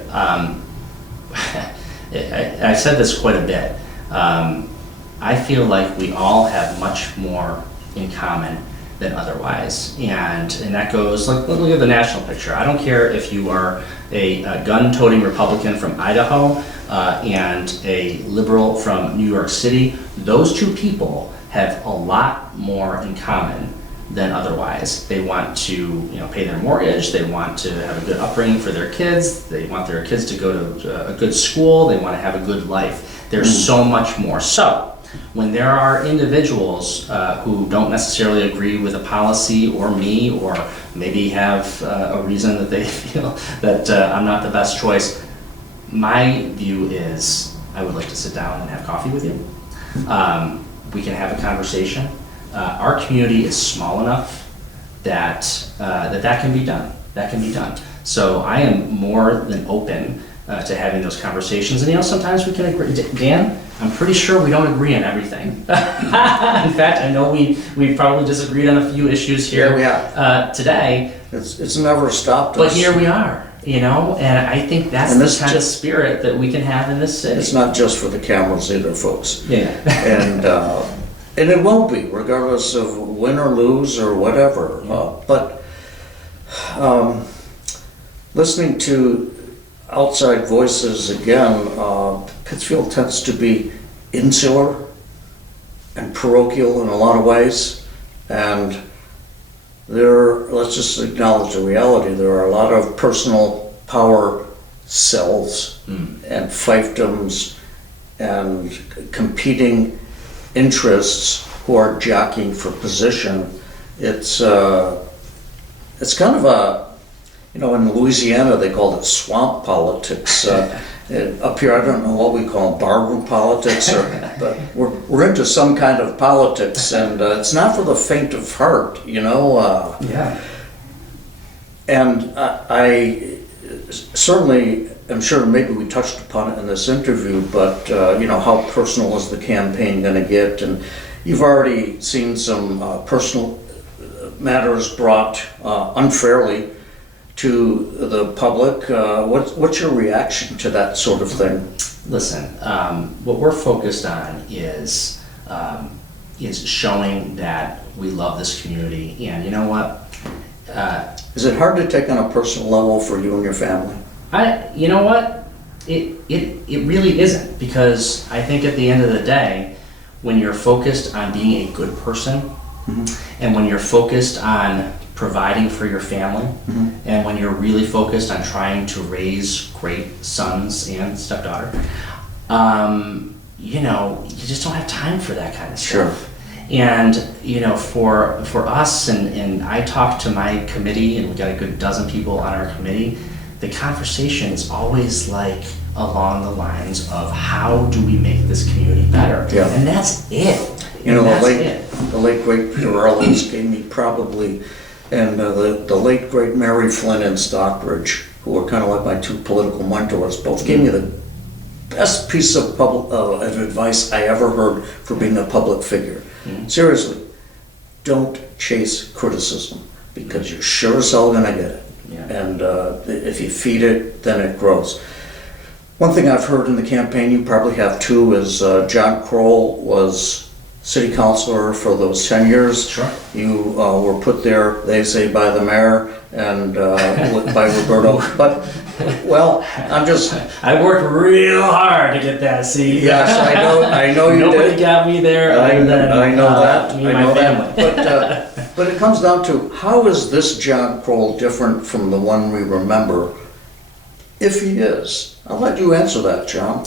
I've said this quite a bit. I feel like we all have much more in common than otherwise, and that goes, like, look at the national picture. I don't care if you are a gun-toting Republican from Idaho and a liberal from New York City. Those two people have a lot more in common than otherwise. They want to pay their mortgage, they want to have a good upbringing for their kids, they want their kids to go to a good school, they want to have a good life. There's so much more. So when there are individuals who don't necessarily agree with a policy or me, or maybe have a reason that they feel that I'm not the best choice, my view is I would like to sit down and have coffee with you. We can have a conversation. Our community is small enough that that can be done. That can be done. So I am more than open to having those conversations. And sometimes we can agree. Dan, I'm pretty sure we don't agree on everything. In fact, I know we've probably disagreed on a few issues here. Yeah, we have. Today. It's never stopped us. But here we are, and I think that's the kind of spirit that we can have in this city. It's not just for the cameras either, folks. Yeah. And it won't be, regardless of win or lose or whatever. But listening to outside voices again, Pittsfield tends to be insular and parochial in a lot of ways. And let's just acknowledge the reality, there are a lot of personal power cells and fiefdoms and competing interests who are jockeying for position. It's kind of a, in Louisiana they called it swamp politics. Up here, I don't know what we call them, barroom politics, but we're into some kind of politics, and it's not for the faint of heart, Yeah. And I certainly am sure maybe we touched upon it in this interview, but how personal is the campaign going to get? And you've already seen some personal matters brought unfairly to the public. What's your reaction to that sort of thing? Listen, what we're focused on is showing that we love this community, and you know what? Is it hard to take on a personal level for you and your family? You know what? It really isn't, because I think at the end of the day, when you're focused on being a good person, mm-hmm. and when you're focused on providing for your family, mm-hmm. and when you're really focused on trying to raise great sons and stepdaughter, you just don't have time for that kind of stuff. Sure. And for us, and I talk to my committee, and we got a good dozen people on our committee, the conversation is always like along the lines of how do we make this community better? Yeah. And that's it. The late great Peter Arlen's gave me probably, and the late great Mary Flynn and Stockbridge, who were kind of like my two political mentors, both gave me the best piece of of advice I ever heard for being a public figure. Mm-hmm. Seriously, don't chase criticism, because you're sure as hell gonna get it. Yeah. And if you feed it, then it grows. One thing I've heard in the campaign, you probably have too, is John Krol was city councilor for those 10 years. Sure. You were put there, they say, by the mayor and by Roberto. But, well, I worked real hard to get that seat. Yes, I know you Nobody did. got me there other than I know that. me and my family. But it comes down to, how is this John Krol different from the one we remember, if he is? I'll let you answer that, John.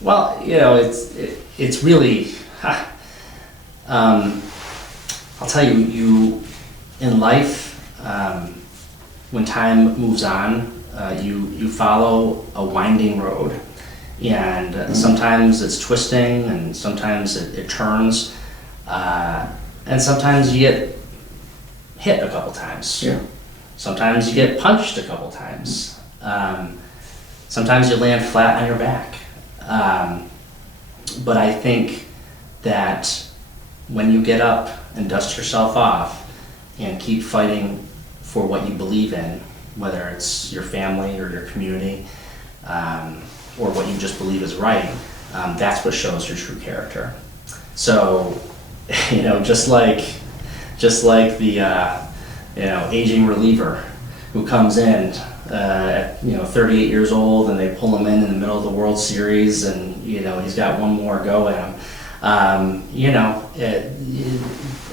Well, it's really, I'll tell you, in life, when time moves on, you follow a winding road, and sometimes it's twisting, and sometimes it turns, and sometimes you get hit a couple times. Yeah. Sometimes you get punched a couple times. Sometimes you land flat on your back. But I think that when you get up and dust yourself off and keep fighting for what you believe in, whether it's your family or your community, or what you just believe is right, that's what shows your true character. So, just like the aging reliever who comes in at 38 years old, and they pull him in the middle of the World Series, and he's got one more go at him. I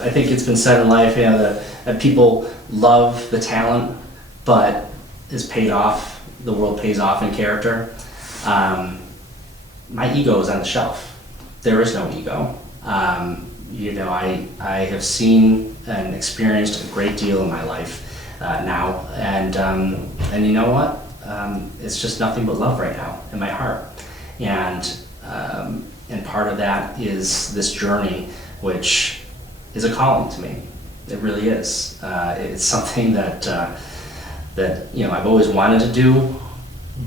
think it's been said in life, that people love the talent, but the world pays off in character. My ego is on the shelf. There is no ego. I have seen and experienced a great deal in my life now, and you know what? It's just nothing but love right now in my heart, and part of that is this journey, which is a calling to me. It really is. It's something that I've always wanted to do,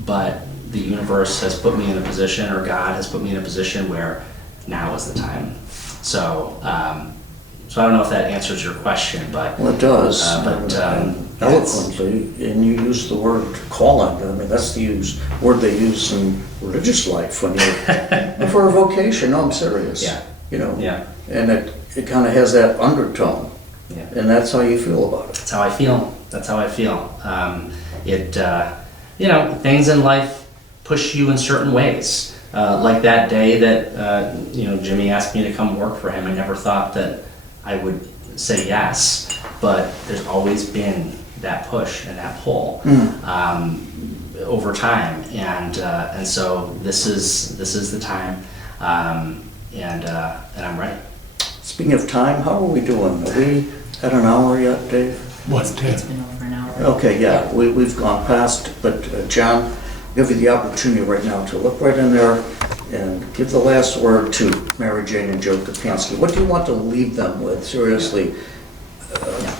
but the universe has put me in a position, or God has put me in a position where now is the time. So I don't know if that answers your question, but well, it does. Eloquently, and you use the word calling. I mean, that's the word they use in religious life when you for a vocation. No, I'm serious. Yeah. Yeah. And it kind of has that undertone. Yeah. And that's how you feel about it. That's how I feel. Things in life push you in certain ways. Like that day that Jimmy asked me to come work for him. I never thought that I would say yes, but there's always been that push and that pull over time, and so this is the time And I'm ready. Speaking of time, how are we doing? Are we at an hour yet, Dave? What's It's 10? been over an hour. Okay, yeah, we've gone past, but John, give you the opportunity right now to look right in there and give the last word to Mary Jane and Joe Kapansky. What do you want to leave them with, seriously,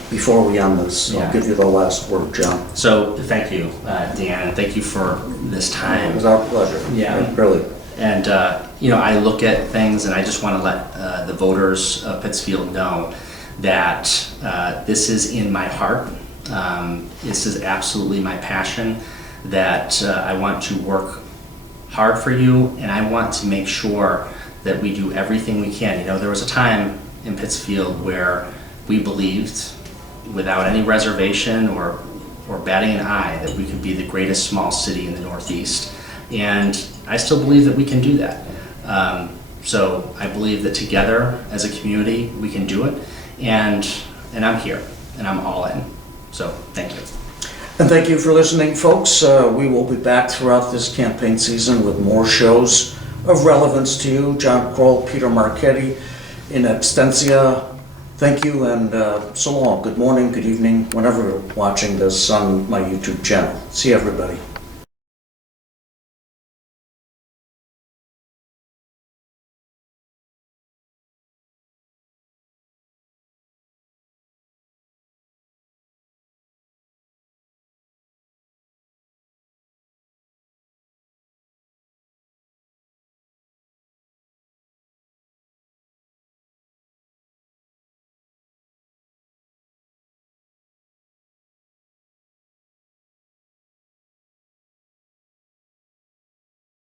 before we end this? I'll Yeah. give you the last word, John. So thank you, Dan, and thank you for this It time. was our pleasure. Yeah. Really. And, I look at things and I just want to let the voters of Pittsfield know that this is in my heart. This is absolutely my passion, that I want to work hard for you, and I want to make sure that we do everything we can. There was a time in Pittsfield where we believed, without any reservation or batting an eye, that we could be the greatest small city in the Northeast. And I still believe that we can do that. So I believe that together as a community we can do it, and I'm here and I'm all in. So thank you. And thank you for listening, folks. We will be back throughout this campaign season with more shows of relevance to you. John Krol, Peter Marchetti, in extensia. Thank you, and so long. Good morning, good evening, whenever you're watching this on my YouTube channel. See everybody.